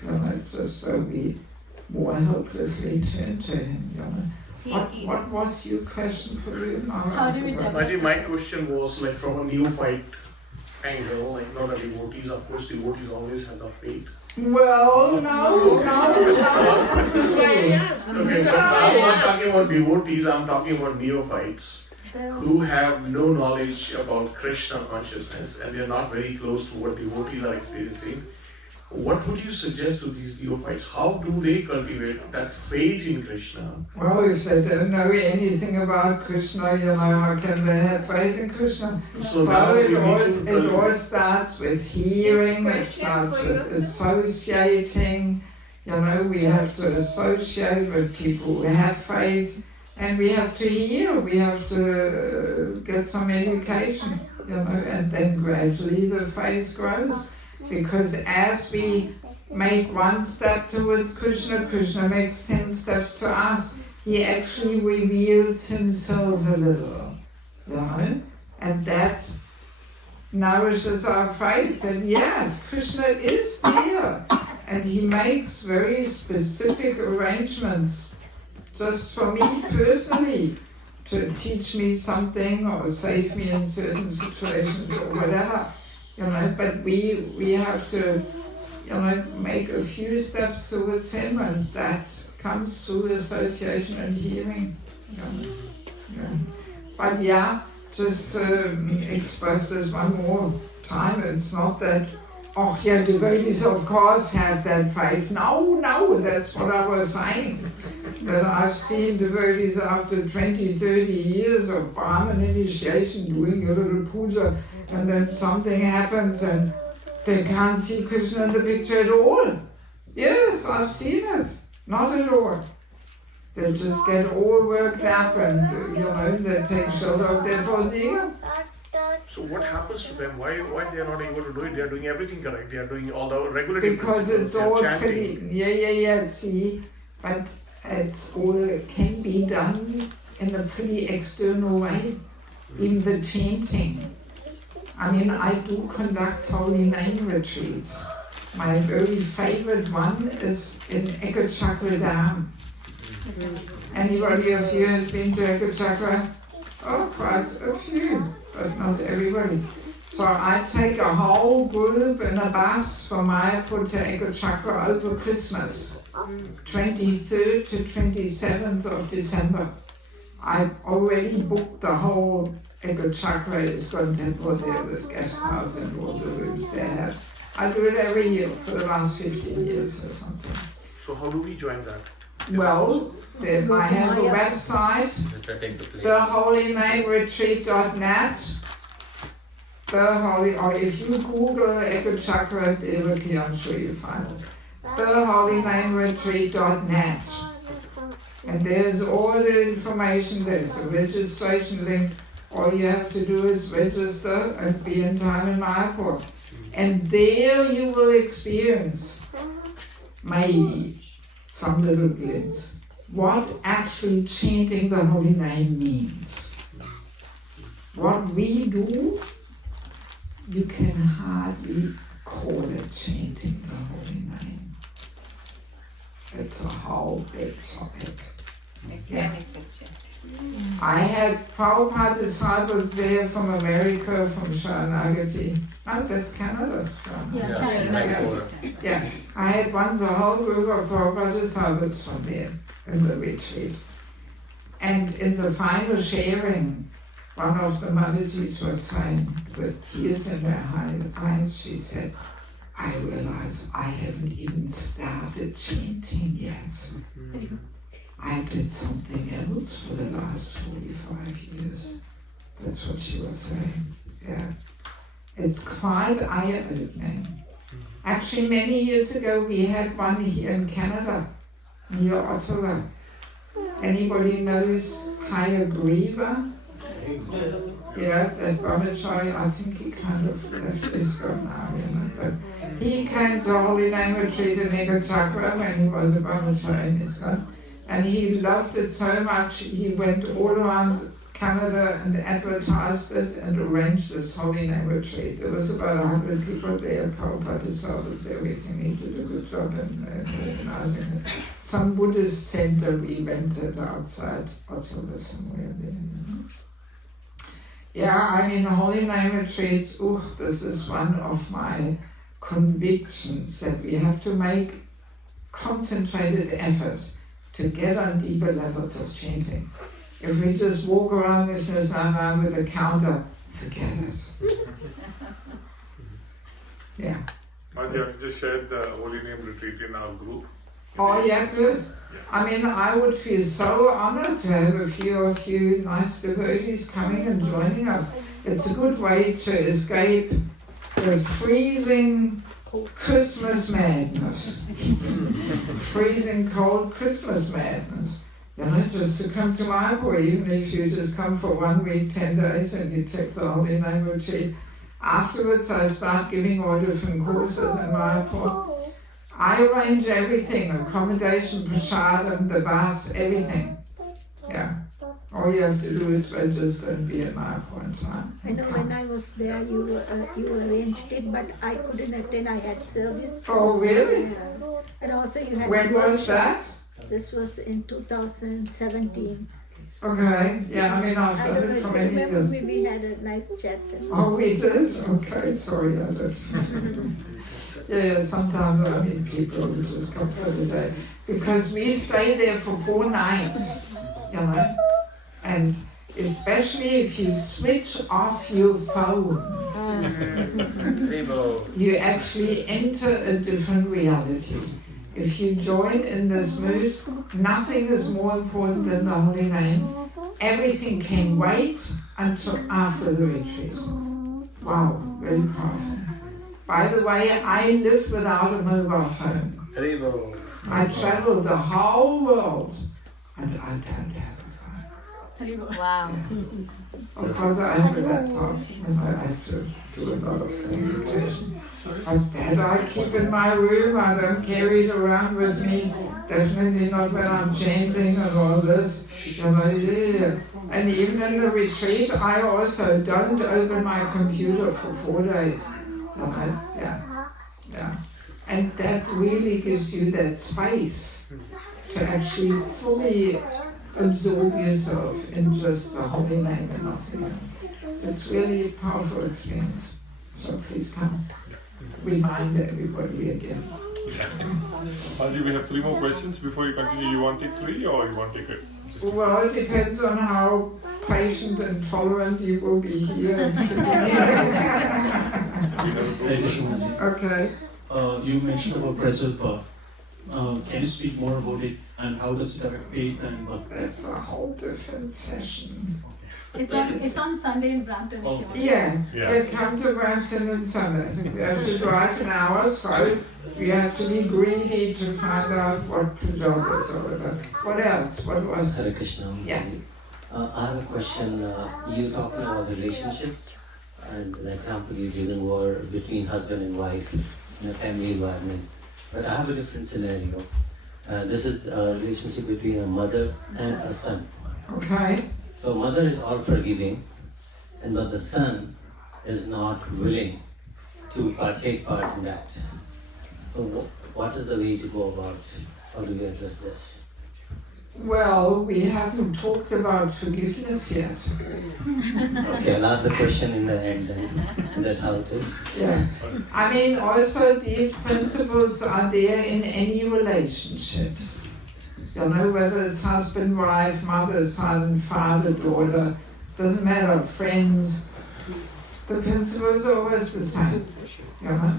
You know, just so we more helplessly turn to him. You know. What was your question for you? Maji, my question was like from a neophyte angle, like not a devotees. Of course, devotees always have the faith. Well, no. Okay, but I'm not talking about devotees, I'm talking about neophytes who have no knowledge about Krishna consciousness and they're not very close to what devotees are experiencing. What would you suggest to these neophytes? How do they cultivate that faith in Krishna? Well, if they don't know anything about Krishna, you know, how can they have faith in Krishna? So it all starts with hearing, it starts with associating. You know, we have to associate with people who have faith, and we have to hear, we have to get some education, you know, and then gradually the faith grows. Because as we make one step towards Krishna, Krishna makes 10 steps to us. He actually reveals himself a little, you know? And that nourishes our faith that yes, Krishna is there. And he makes very specific arrangements just for me personally to teach me something or save me in certain situations or whatever. You know, but we have to, you know, make a few steps towards him, and that comes through association and hearing. You know. Yeah. But yeah, just to express this one more time, it's not that, oh yeah, devotees of course have that faith. No, that's what I was saying. That I've seen devotees after 20, 30 years of Brahman initiation doing a little puja, and then something happens and they can't see Krishna in the picture at all. Yes, I've seen it. Not at all. They just get all worked up and, you know, they take shelter of their Vorsiga. So what happens to them? Why they are not able to do it? They are doing everything correct. They are doing all the regulative because it's all pretty, yeah, see, but it's all can be done in a pretty external way. Even the chanting. I mean, I do conduct holy name retreats. My very favorite one is in ISKCON Stouffville. Anybody of you has been to ISKCON? Oh, quite a few, but not everybody. So I take a whole group in a bus from Mayapur to ISKCON over Christmas, 23rd to 27th of December. I've already booked the whole ISKCON temple there, this guest house and all the rooms they have. I do it every year for the last 15 years or something. So how do we join that? Well, I have a website, theholynameretreat.net. Or if you Google ISKCON Devaki, I'm sure you'll find it. theholynameretreat.net. And there's all the information, there's a registration link. All you have to do is register and be in time in Mayapur. And there you will experience, maybe, some little glimpse, what actually chanting the holy name means. What we do, you can hardly call it chanting the holy name. It's a whole big topic. Mechanical chanting. I had Prabhupada disciples there from America, from Sharanagati. No, that's Canada. Yeah, I had once a whole group of Prabhupada disciples from there in the retreat. And in the final sharing, one of the Madhujis was saying, with tears in her eyes, she said, I realize I haven't even started chanting yet. I did something else for the last 45 years. That's what she was saying. Yeah. It's quite eye-opening. Actually, many years ago, we had one here in Canada, near Ottawa. Anybody knows Hayagriva? Yeah, that brahmachari, I think he kind of left ISKCON now, but he came to Holy Name Retreat in Ekachakra when he was a brahmachari in ISKCON, and he loved it so much, he went all around Canada and advertised it and arranged this Holy Name Retreat. There was about 100 people there, Prabhupada disciples, everything. He did a good job in organizing it. Some Buddhist center we rented outside Ottawa somewhere there. Yeah, I mean, Holy Name Retreats, this is one of my convictions that we have to make concentrated effort to get on deeper levels of chanting. If we just walk around with Nirvana with a counter, forget it. Yeah. Madhya, just shared the Holy Name Retreat in our group. Oh yeah, good. I mean, I would feel so honored to have a few of you nice devotees coming and joining us. It's a good way to escape the freezing Christmas madness. Freezing cold Christmas madness. You know, just to come to Mayapur, even if you just come for 1 week, 10 days, and you take the Holy Name Retreat. Afterwards, I start giving all different courses in Mayapur. I arrange everything, accommodation, prasadam, the bus, everything. Yeah. All you have to do is register and be at Mayapur in time. I know when I was there, you arranged it, but I couldn't attend. I had service. Oh, really? And also you had. When was that? This was in 2017. Okay, yeah, I mean, I've done it for many years. We had a nice chat. Oh, we did? Okay, sorry, I did. Yeah, sometimes I meet people who just come for the day. Because we stay there for 4 nights, you know. And especially if you switch off your phone, you actually enter a different reality. If you join in this mood, nothing is more important than the Holy Name. Everything can wait until after the retreat. Wow, very powerful. By the way, I live without a mobile phone. I travel the whole world and I don't have a phone. Wow. Of course I have a laptop and I have to do a lot of communication. But that I keep in my room, I don't carry it around with me. Definitely not when I'm chanting and all this. You know, yeah. And even in the retreat, I also don't open my computer for 4 days. Yeah. And that really gives you that space to actually fully absorb yourself in just the Holy Name and nothing else. It's really a powerful experience. So please come. Remind everybody again. Haji, we have 3 more questions before you continue. You want to take 3 or you want to take it? Well, it depends on how patient and tolerant you will be here and sitting here. Okay. You mentioned about Prajalpa. Can you speak more about it and how does it affect faith and That's a whole different session. It's on Sunday in Brampton. Oh. Yeah, they come to Brampton on Sunday. We have to drive an hour, so we have to be greedy to find out what the job is all about. What else? What was Hare Krishna. Yeah. I have a question. You talking about relationships, and the example you given were between husband and wife in a family environment. But I have a different scenario. This is a relationship between a mother and a son. Okay. So mother is all forgiving, but the son is not willing to take part in that. So what is the way to go about? How do we address this? Well, we haven't talked about forgiveness yet. Okay, I'll ask the question in the end then. Is that how it is? Yeah. I mean, also these principles are there in any relationships. You know, whether it's husband, wife, mother, son, father, daughter, doesn't matter, friends. The principles are always the same. You know?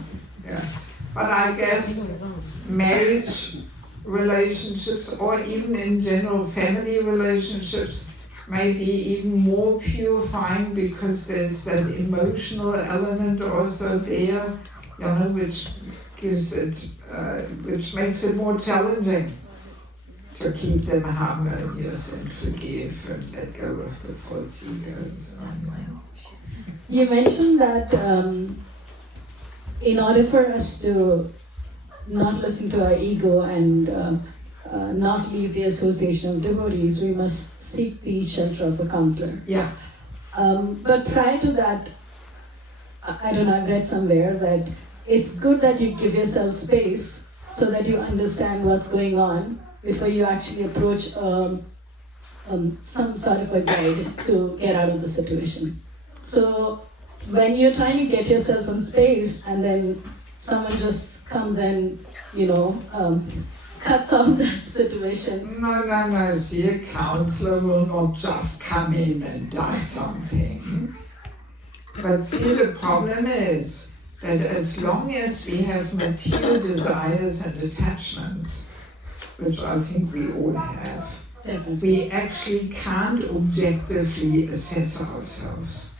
Yeah. But I guess marriage relationships, or even in general family relationships, may be even more purifying because there's that emotional element also there, you know, which gives it, which makes it more challenging to keep them harmonious and forgive and let go of the false ego and so on. You mentioned that in order for us to not listen to our ego and not leave the association of devotees, we must seek the shelter of a counselor. Yeah. But prior to that, I don't know, I've read somewhere that it's good that you give yourself space so that you understand what's going on before you actually approach some sort of a guide to get out of the situation. So when you're trying to get yourself some space and then someone just comes and, you know, cuts off that situation. No. See, a counselor will not just come in and do something. But see, the problem is that as long as we have material desires and attachments, which I think we all have, we actually can't objectively assess ourselves.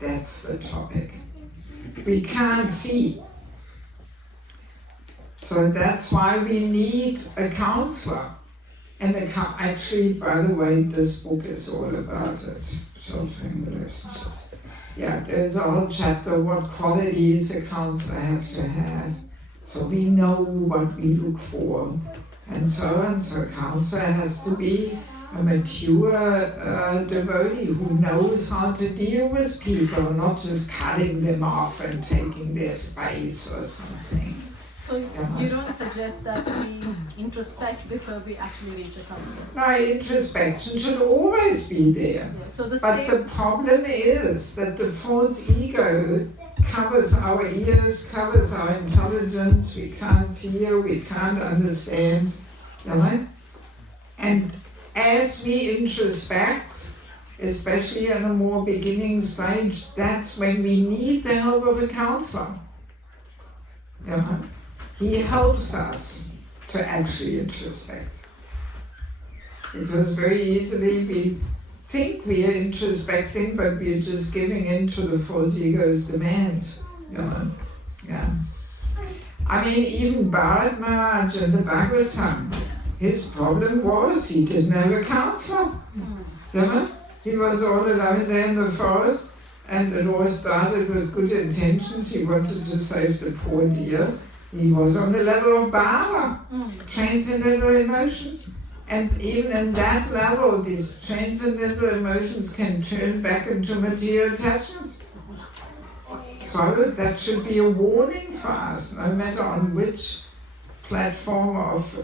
That's the topic. We can't see. So that's why we need a counselor. And actually, by the way, this book is all about it, sheltering relationships. Yeah, there's a whole chapter, what qualities a counselor have to have, so we know what we look for, and so on. So a counselor has to be a mature devotee who knows how to deal with people, not just cutting them off and taking their space or something. So you don't suggest that we introspect before we actually reach a counselor? No, introspection should always be there. Yeah, so the but the problem is that the false ego covers our ears, covers our intelligence, we can't hear, we can't understand, you know? And as we introspect, especially in a more beginning stage, that's when we need the help of a counselor. You know? He helps us to actually introspect. Because very easily we think we are introspecting, but we are just giving in to the false ego's demands. You know? Yeah. I mean, even Bharat Maharaj in the Bhagavatam, his problem was he didn't have a counselor. You know? He was all alone there in the forest, and it all started with good intentions. He wanted to save the poor deer. He was on the level of bhava, transcendental emotions. And even in that level, these transcendental emotions can turn back into material attachments. So that should be a warning for us, no matter on which platform of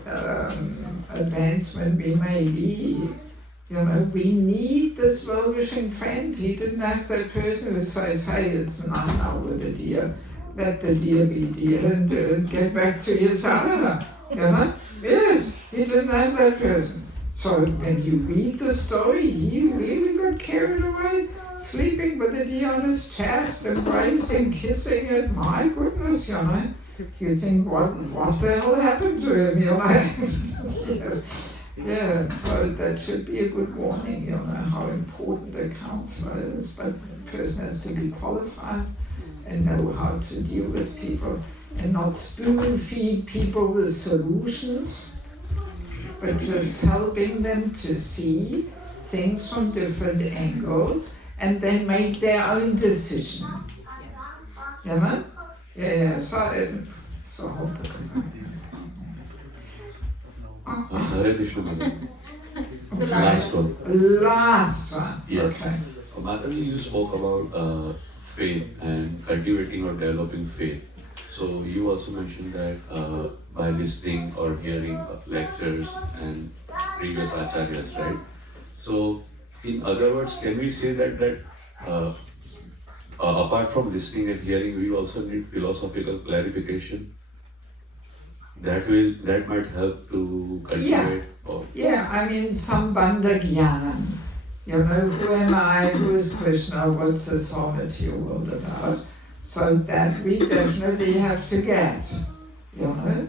advancement we may be. You know, we need this well-wishing friend. He didn't have that person who says, hey, it's not now with the deer. Let the deer be deer and get back to your sadhana. You know? Yes, he didn't have that person. So when you read the story, he really got carried away, sleeping with the deer on his chest, embracing, kissing it. My goodness, you know. You think, what the hell happened to him, you know? Yes. Yeah, so that should be a good warning, you know, how important a counselor is. But the person has to be qualified and know how to deal with people and not spoon-feed people with solutions, but just helping them to see things from different angles and then make their own decision. You know? Yeah, so hold Hare Krishna, Madam. The last one. Last one. Yes. Okay. Madam, you spoke about faith and cultivating or developing faith. So you also mentioned that by listening or hearing lectures and previous acharyas, right? So, in other words, can we say that apart from listening and hearing, we also need philosophical clarification? That might help to cultivate. I mean, Sambandha Jnanam. You know, who am I, who is Krishna, what's this whole material world about? So that we definitely have to get, you know.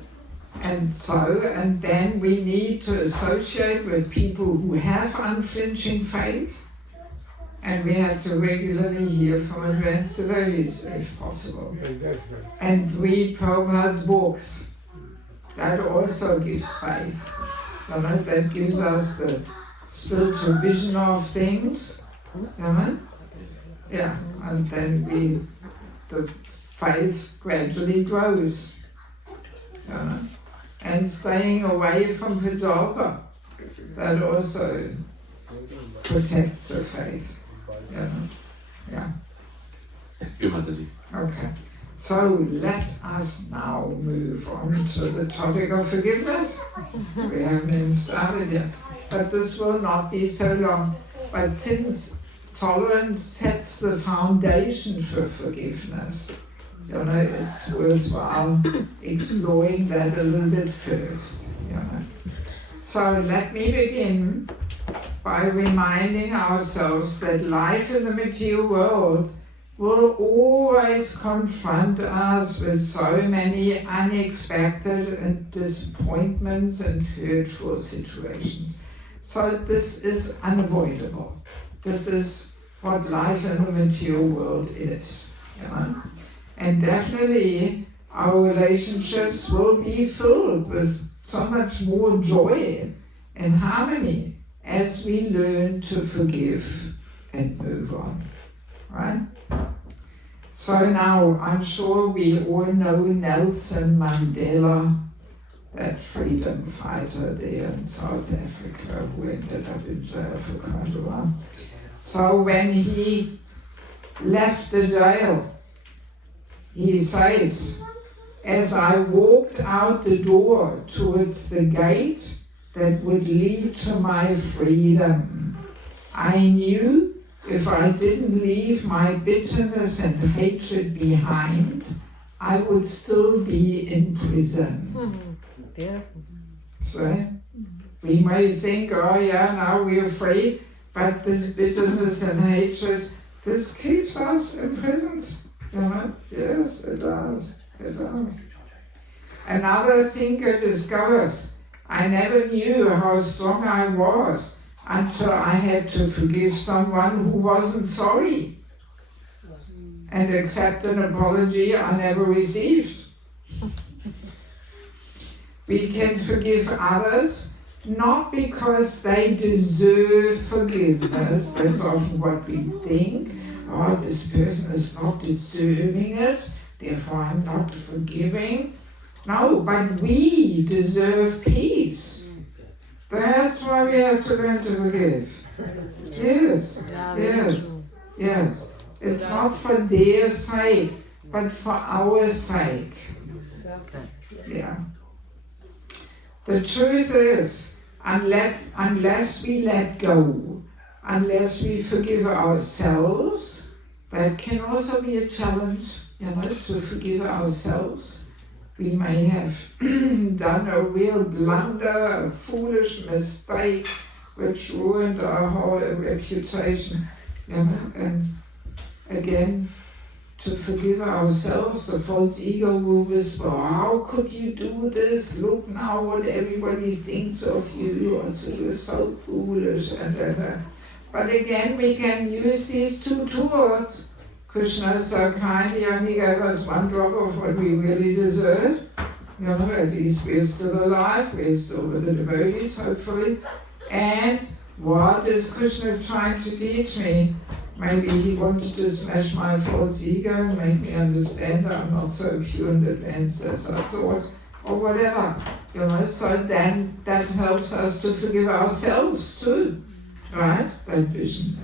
And then we need to associate with people who have unflinching faith, and we have to regularly hear from advanced devotees if possible. And read Prabhupada's books. That also gives faith. You know, that gives us the spiritual vision of things. You know? Yeah, and then the faith gradually grows. You know? And staying away from Vidalpa, that also protects the faith. You know? Yeah. Thank you, Mataji. Okay. So let us now move on to the topic of forgiveness. We haven't even started yet, but this will not be so long. But since tolerance sets the foundation for forgiveness, you know, it's worthwhile exploring that a little bit first. You know. So let me begin by reminding ourselves that life in the material world will always confront us with so many unexpected and disappointments and hurtful situations. So this is unavoidable. This is what life in the material world is. You know? And definitely our relationships will be filled with so much more joy and harmony as we learn to forgive and move on. Right? So now, I'm sure we all know Nelson Mandela, that freedom fighter there in South Africa who ended up in jail for quite a while. So when he left the jail, he says, as I walked out the door towards the gate that would lead to my freedom, I knew if I didn't leave my bitterness and hatred behind, I would still be in prison. So, we may think, oh yeah, now we're free, but this bitterness and hatred, this keeps us imprisoned. You know? Yes, it does. It does. Another thinker discovers, I never knew how strong I was until I had to forgive someone who wasn't sorry and accept an apology I never received. We can forgive others not because they deserve forgiveness. That's often what we think. Oh, this person is not deserving it, therefore I'm not forgiving. No, but we deserve peace. That's why we have to learn to forgive. Yes, yes, yes. It's not for their sake, but for our sake. Yeah. The truth is, unless we let go, unless we forgive ourselves, that can also be a challenge, you know, to forgive ourselves. We may have done a real blunder, a foolish mistake, which ruined our whole reputation. You know? And again, to forgive ourselves, the false ego will whisper, how could you do this? Look now what everybody thinks of you. You're so foolish. But again, we can use these two tools. Krishna is so kind, he only gave us one drop of what we really deserve. You know, at least we're still alive, we're still with the devotees, hopefully. And what is Krishna trying to teach me? Maybe he wanted to smash my false ego and make me understand I'm not so pure and advanced as I thought, or whatever. You know, so then that helps us to forgive ourselves too, right? That vision.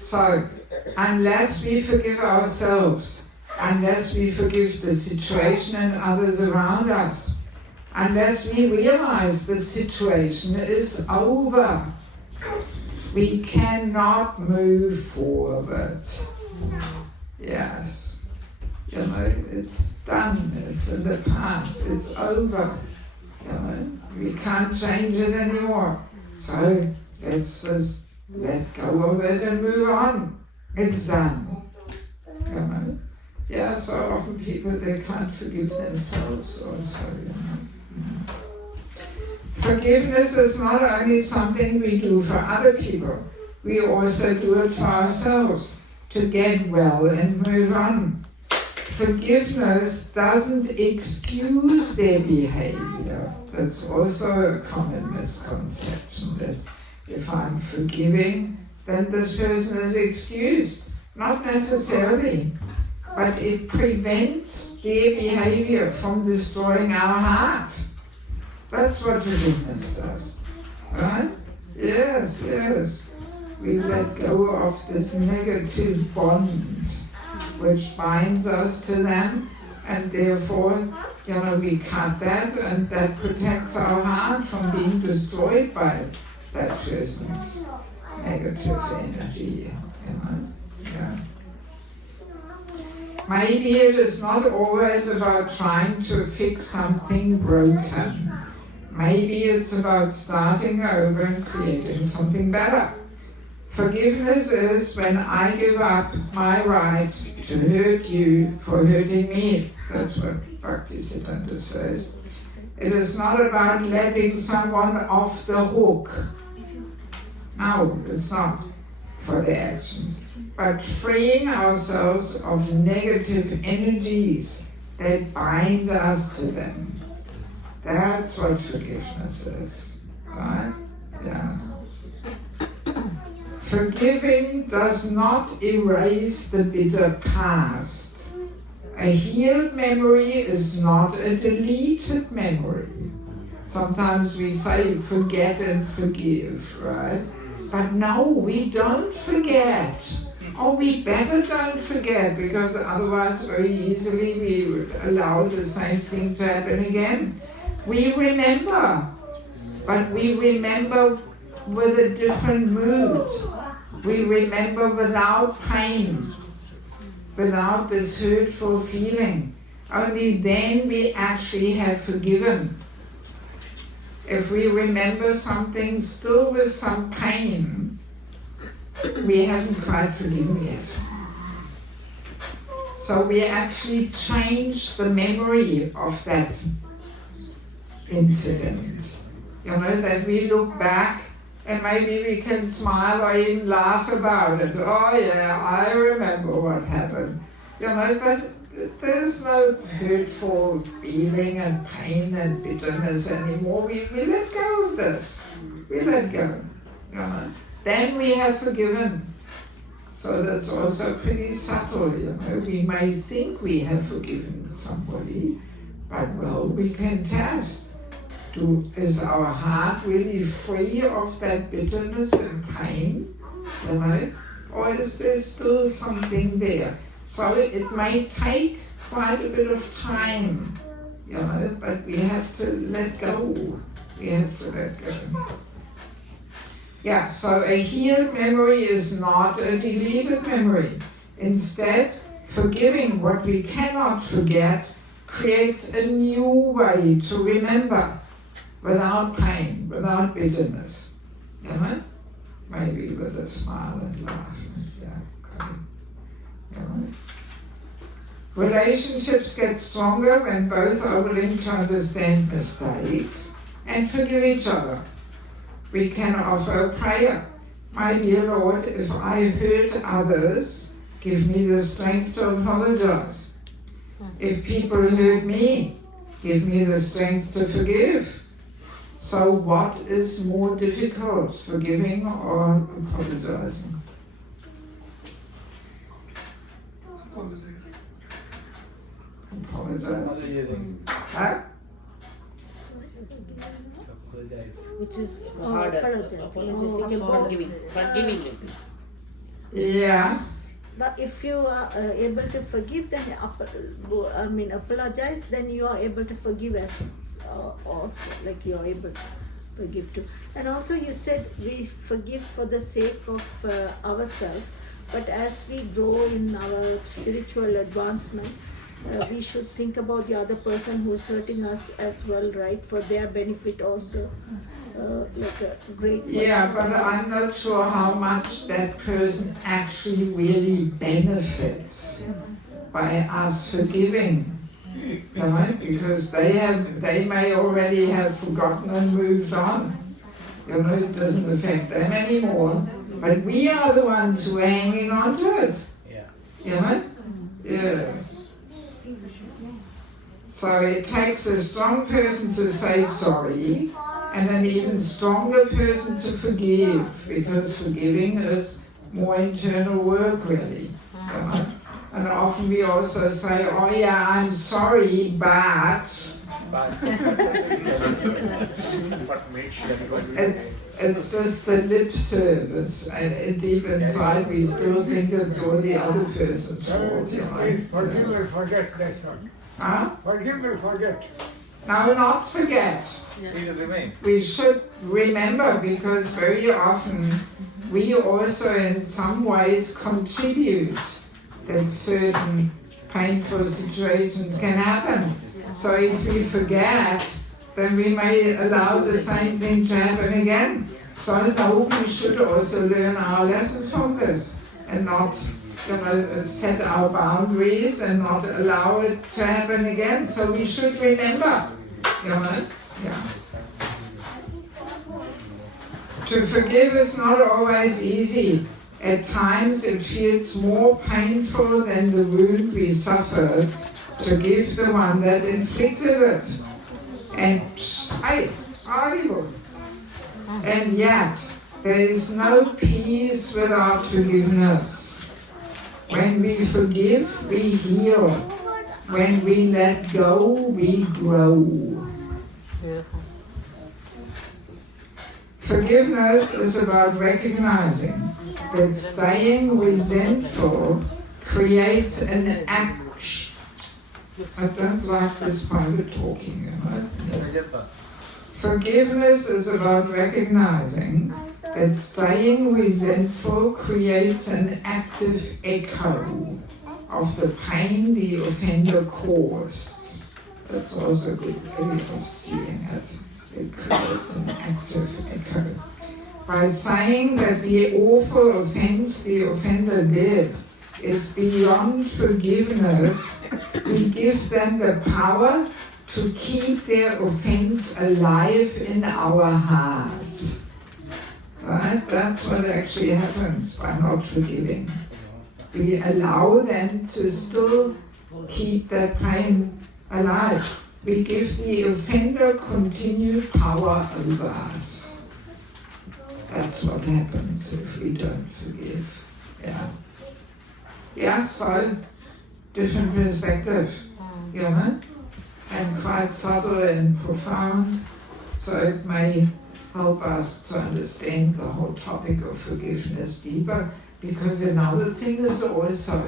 So, unless we forgive ourselves, unless we forgive the situation and others around us, unless we realize the situation is over. We cannot move forward. Yes. You know, it's done. It's in the past. It's over. You know, we can't change it anymore. So let's just let go of it and move on. It's done. You know. Yeah, so often people, they can't forgive themselves also, you know. Forgiveness is not only something we do for other people, we also do it for ourselves to get well and move on. Forgiveness doesn't excuse their behavior. That's also a common misconception, that if I'm forgiving, then this person is excused. Not necessarily, but it prevents their behavior from destroying our heart. That's what forgiveness does, right? Yes, yes. We let go of this negative bond which binds us to them, and therefore, you know, we cut that, and that protects our heart from being destroyed by that person's negative energy, you know. Yeah. Maybe it is not always about trying to fix something broken. Maybe it's about starting over and creating something better. Forgiveness is when I give up my right to hurt you for hurting me. That's what Bhaktisiddhanta says. It is not about letting someone off the hook. No, it's not for their actions. But freeing ourselves of negative energies that bind us to them. That's what forgiveness is, right? Yes. Forgiving does not erase the bitter past. A healed memory is not a deleted memory. Sometimes we say forget and forgive, right? But no, we don't forget. Oh, we better don't forget, because otherwise very easily we would allow the same thing to happen again. We remember, but we remember with a different mood. We remember without pain, without this hurtful feeling. Only then we actually have forgiven. If we remember something still with some pain, we haven't quite forgiven yet. So we actually change the memory of that incident. You know, that we look back and maybe we can smile or even laugh about it. Oh yeah, I remember what happened. You know, but there's no hurtful feeling and pain and bitterness anymore. We let go of this. We let go. You know. Then we have forgiven. So that's also pretty subtle, you know. We may think we have forgiven somebody, but well, we can test. Is our heart really free of that bitterness and pain, you know? Or is there still something there? So it may take quite a bit of time, you know, but we have to let go. We have to let go. Yeah, so a healed memory is not a deleted memory. Instead, forgiving what we cannot forget creates a new way to remember, without pain, without bitterness. You know? Maybe with a smile and laugh. Yeah, okay. You know? Relationships get stronger when both are willing to understand mistakes and forgive each other. We can offer a prayer. My dear Lord, if I hurt others, give me the strength to apologize. If people hurt me, give me the strength to forgive. So what is more difficult, forgiving or apologizing? Apologizing. Huh? Which is harder. Apologizing or forgiving. Forgiving. Yeah. But if you are able to forgive, then apologize, then you are able to forgive also, like you're able to forgive too. And also you said we forgive for the sake of ourselves, but as we grow in our spiritual advancement, we should think about the other person who's hurting us as well, right? For their benefit also, like a great. Yeah, but I'm not sure how much that person actually really benefits by us forgiving. Right? Because they may already have forgotten and moved on. It doesn't affect them anymore. But we are the ones who are hanging on to it. Yeah. Yes. So it takes a strong person to say sorry, and an even stronger person to forgive, because forgiving is more internal work, really. And often we also say, oh yeah, I'm sorry, but it's just the lip service, and deep inside we still think it's all the other person's fault. Forgive and forget, that's all. Huh? Forgive and forget. No, not forget. We should remember, because very often we also in some ways contribute that certain painful situations can happen. So if we forget, then we may allow the same thing to happen again. So no, we should also learn our lesson from this and not set our boundaries and not allow it to happen again. So we should remember, Yeah. To forgive is not always easy. At times it feels more painful than the wound we suffered to give the one that inflicted it. And yet, there is no peace without forgiveness. When we forgive, we heal. When we let go, we grow. Forgiveness is about recognizing that staying resentful creates an action. I don't like this private talking. Forgiveness is about recognizing that staying resentful creates an active echo of the pain the offender caused. That's also a good way of seeing it. It creates an active echo. By saying that the awful offense the offender did is beyond forgiveness, we give them the power to keep their offense alive in our heart. Right? That's what actually happens by not forgiving. We allow them to still keep that pain alive. We give the offender continued power over us. That's what happens if we don't forgive. So different perspective, and quite subtle and profound. So it may help us to understand the whole topic of forgiveness deeper. Because another thing is also,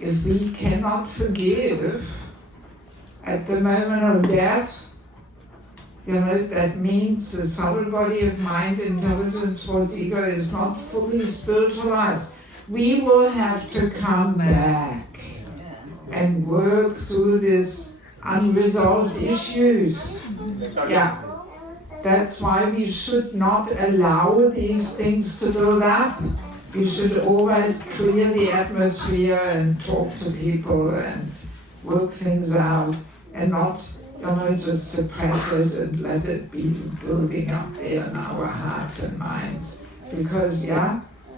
if we cannot forgive at the moment of death, that means the subtle body of mind, intelligence towards ego is not fully spiritualized. We will have to come back and work through these unresolved issues. That's why we should not allow these things to build up. We should always clear the atmosphere and talk to people and work things out, and not just suppress it and let it be building up there in our hearts and minds. Because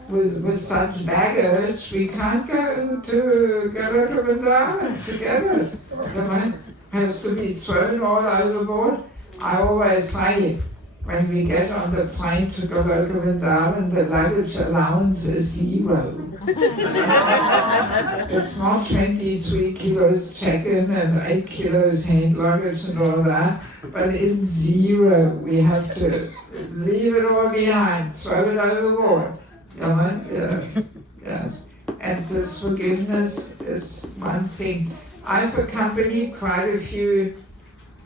with such baggage, we can't go to Garuda and forget it. It has to be thrown all overboard. I always say, when we get on the plane to Govindavan, the luggage allowance is 0. It's not 23 kilos check-in and 8 kilos hand luggage and all that, but it's 0. We have to leave it all behind, throw it overboard. Yes. And this forgiveness is one thing. I've accompanied quite a few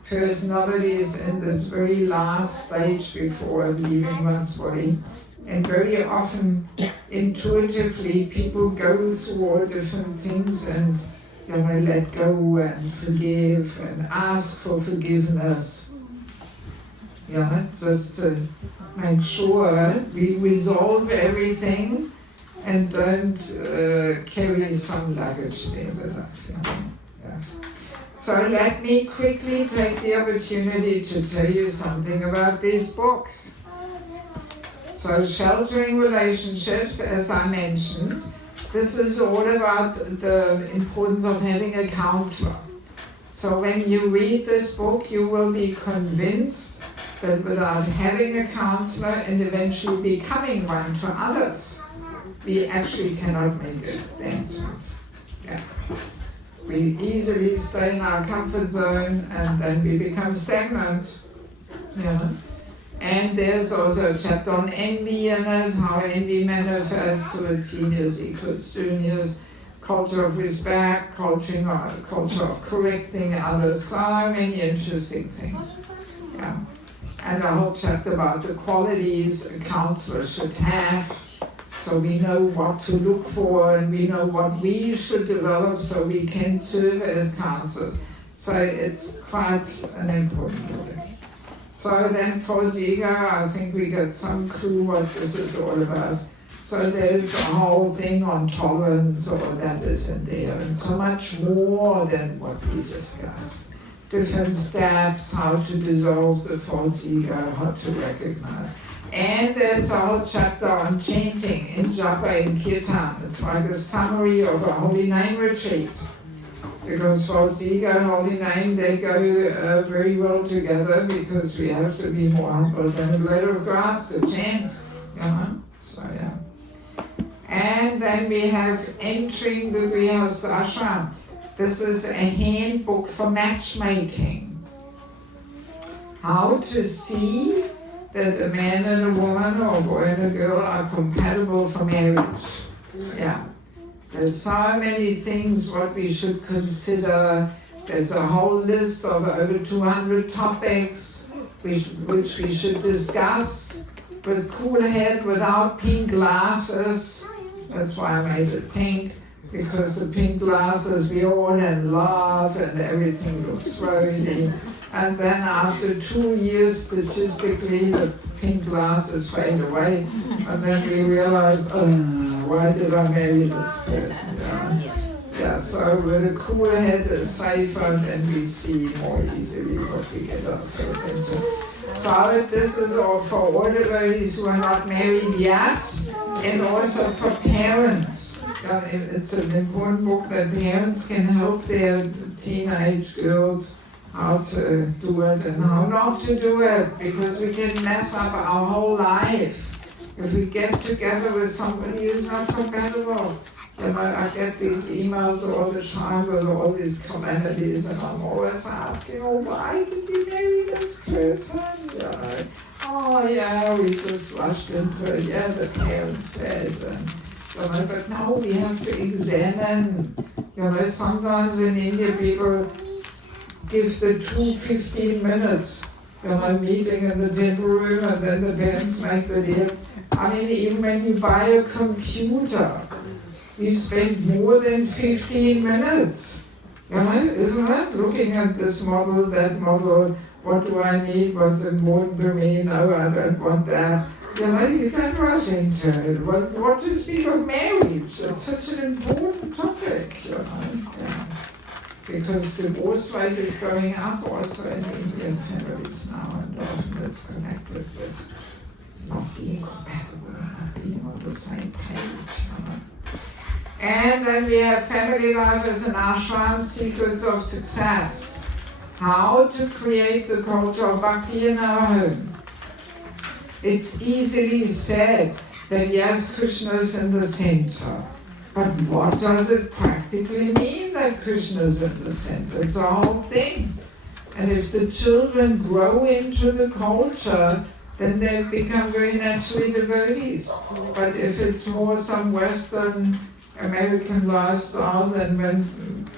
personalities in this very last stage before leaving one's body. And very often, intuitively, people go through all different things and let go and forgive and ask for forgiveness. Just to make sure we resolve everything and don't carry some luggage there with us. So let me quickly take the opportunity to tell you something about these books. So sheltering relationships, as I mentioned, this is all about the importance of having a counselor. So when you read this book, you will be convinced that without having a counselor and eventually becoming one to others, we actually cannot make advancement. We easily stay in our comfort zone and then we become stagnant. And there's also a chapter on envy in it, how envy manifests towards seniors equals juniors, culture of respect, culture of correcting others, so many interesting things. And a whole chapter about the qualities a counselor should have, so we know what to look for and we know what we should develop so we can serve as counselors. So it's quite an important book. So then for Ziga, I think we got some clue what this is all about. So there's a whole thing on tolerance, all that is in there, and so much more than what we discussed. Different steps, how to dissolve the false ego, how to recognize. And there's a whole chapter on chanting in japa and kirtan. It's like a summary of a holy name retreat. Because false ego and holy name, they go very well together because we have to be more humble than a blade of grass to chant. And then we have entering the Grihastha ashram. This is a handbook for matchmaking. How to see that a man and a woman or a boy and a girl are compatible for marriage. There's so many things what we should consider. There's a whole list of over 200 topics which we should discuss with cool head, without pink glasses. That's why I made it pink, because the pink glasses, we all in love and everything looks rosy. And then after 2 years, statistically, the pink glasses fade away. And then we realize, why did I marry this person? So with a cool head is safer, and we see more easily what we get ourselves into. So this is all for all devotees who are not married yet, and also for parents. It's an important book that parents can help their teenage girls how to do it and how not to do it, because we can mess up our whole life if we get together with somebody who's not compatible. I get these emails all the time with all these calamities, and I'm always asking, why did you marry this person? We just rushed into it. The parents said. But now we have to examine. Sometimes in India people give the 15 minutes meeting in the temple room, and then the parents make the deal. Even when you buy a computer, you spend more than 15 minutes, isn't it? Looking at this model, that model, what do I need, what's important to me, no, I don't want that. You can't rush into it. What to speak of marriage? It's such an important topic, Because divorce rate is going up also in Indian families now, and often it's connected with not being compatible, not being on the same page. And then we have family life as an ashram, secrets of success. How to create the culture of bhakti in our home. It's easily said that yes, Krishna is in the center. But what does it practically mean that Krishna is in the center? It's a whole thing. And if the children grow into the culture, then they become very naturally devotees. But if it's more some Western American lifestyle, then when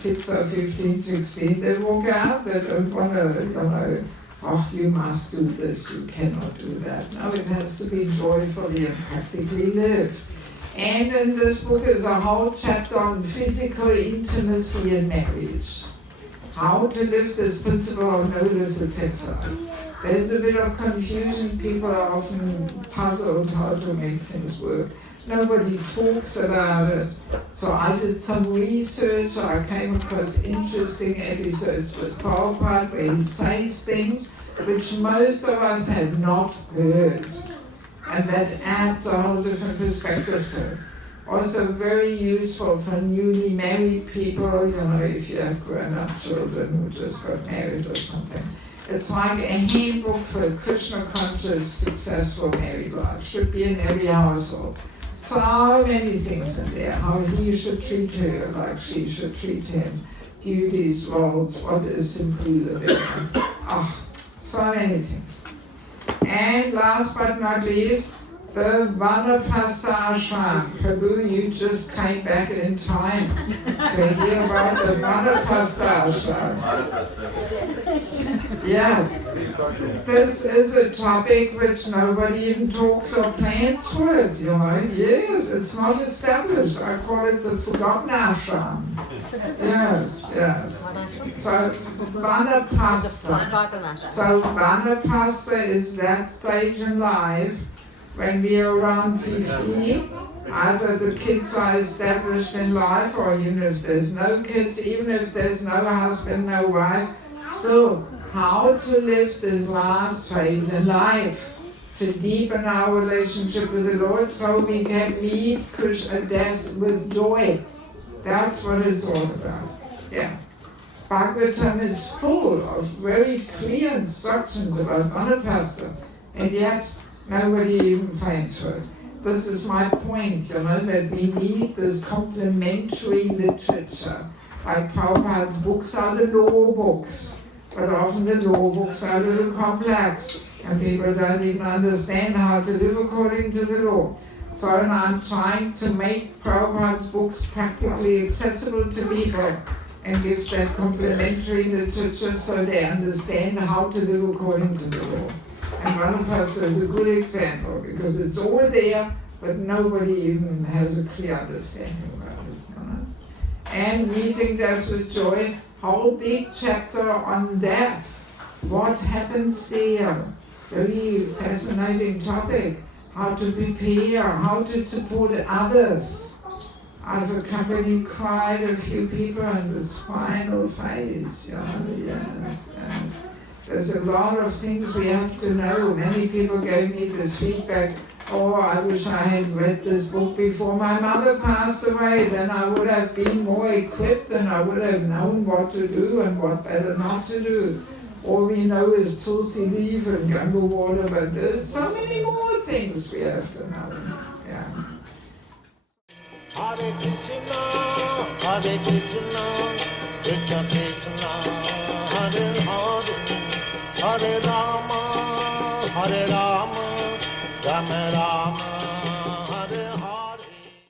kids are 15, 16, they walk out, they don't want to, oh, you must do this, you cannot do that. No, it has to be joyfully and practically lived. And in this book is a whole chapter on physical intimacy in marriage. How to live this principle of notice, etc. There's a bit of confusion. People are often puzzled how to make things work. Nobody talks about it. So I did some research. I came across interesting episodes with Prabhupada where he says things which most of us have not heard. And that adds a whole different perspective to it. Also very useful for newly married people, if you have grown-up children who just got married or something. It's like a handbook for Krishna-conscious, successful married life. Should be in every household. So many things in there. How he should treat her, like she should treat him. Duties, roles, what is simply living. So many things. And last but not least, the Vanaprastha. Prabhu, you just came back in time to hear about the Vanaprastha. Yes, this is a topic which nobody even talks or plans for it, Yes, it's not established. I call it the forgotten ashram. Yes. So Vanaprastha. So Vanaprastha is that stage in life when we are around 50, either the kids are established in life, or even if there's no kids, even if there's no husband, no wife, still how to live this last phase in life, to deepen our relationship with the Lord so we can meet Krishna death with joy. That's what it's all about. Yeah. Bhagavatam is full of very clear instructions about Vanaprastha, and yet nobody even plans for it. This is my point, that we need this complementary literature. Like Prabhupada's books are the law books, but often the law books are a little complex, and people don't even understand how to live according to the law. So I'm trying to make Prabhupada's books practically accessible to people and give that complementary literature so they understand how to live according to the law. And Vanaprastha is a good example because it's all there, but nobody even has a clear understanding about it. And meeting death with joy, whole big chapter on death. What happens there? Very fascinating topic. How to prepare, how to support others. I've accompanied quite a few people in this final phase. Yes. There's a lot of things we have to know. Many people gave me this feedback, I wish I had read this book before my mother passed away, then I would have been more equipped and I would have known what to do and what better not to do. All we know is tulsi leaf and ganga water, but there's so many more things we have to know. Yeah. Hare Krishna, Krishna Krishna, Hare Hare, Hare Rama, Rama Rama.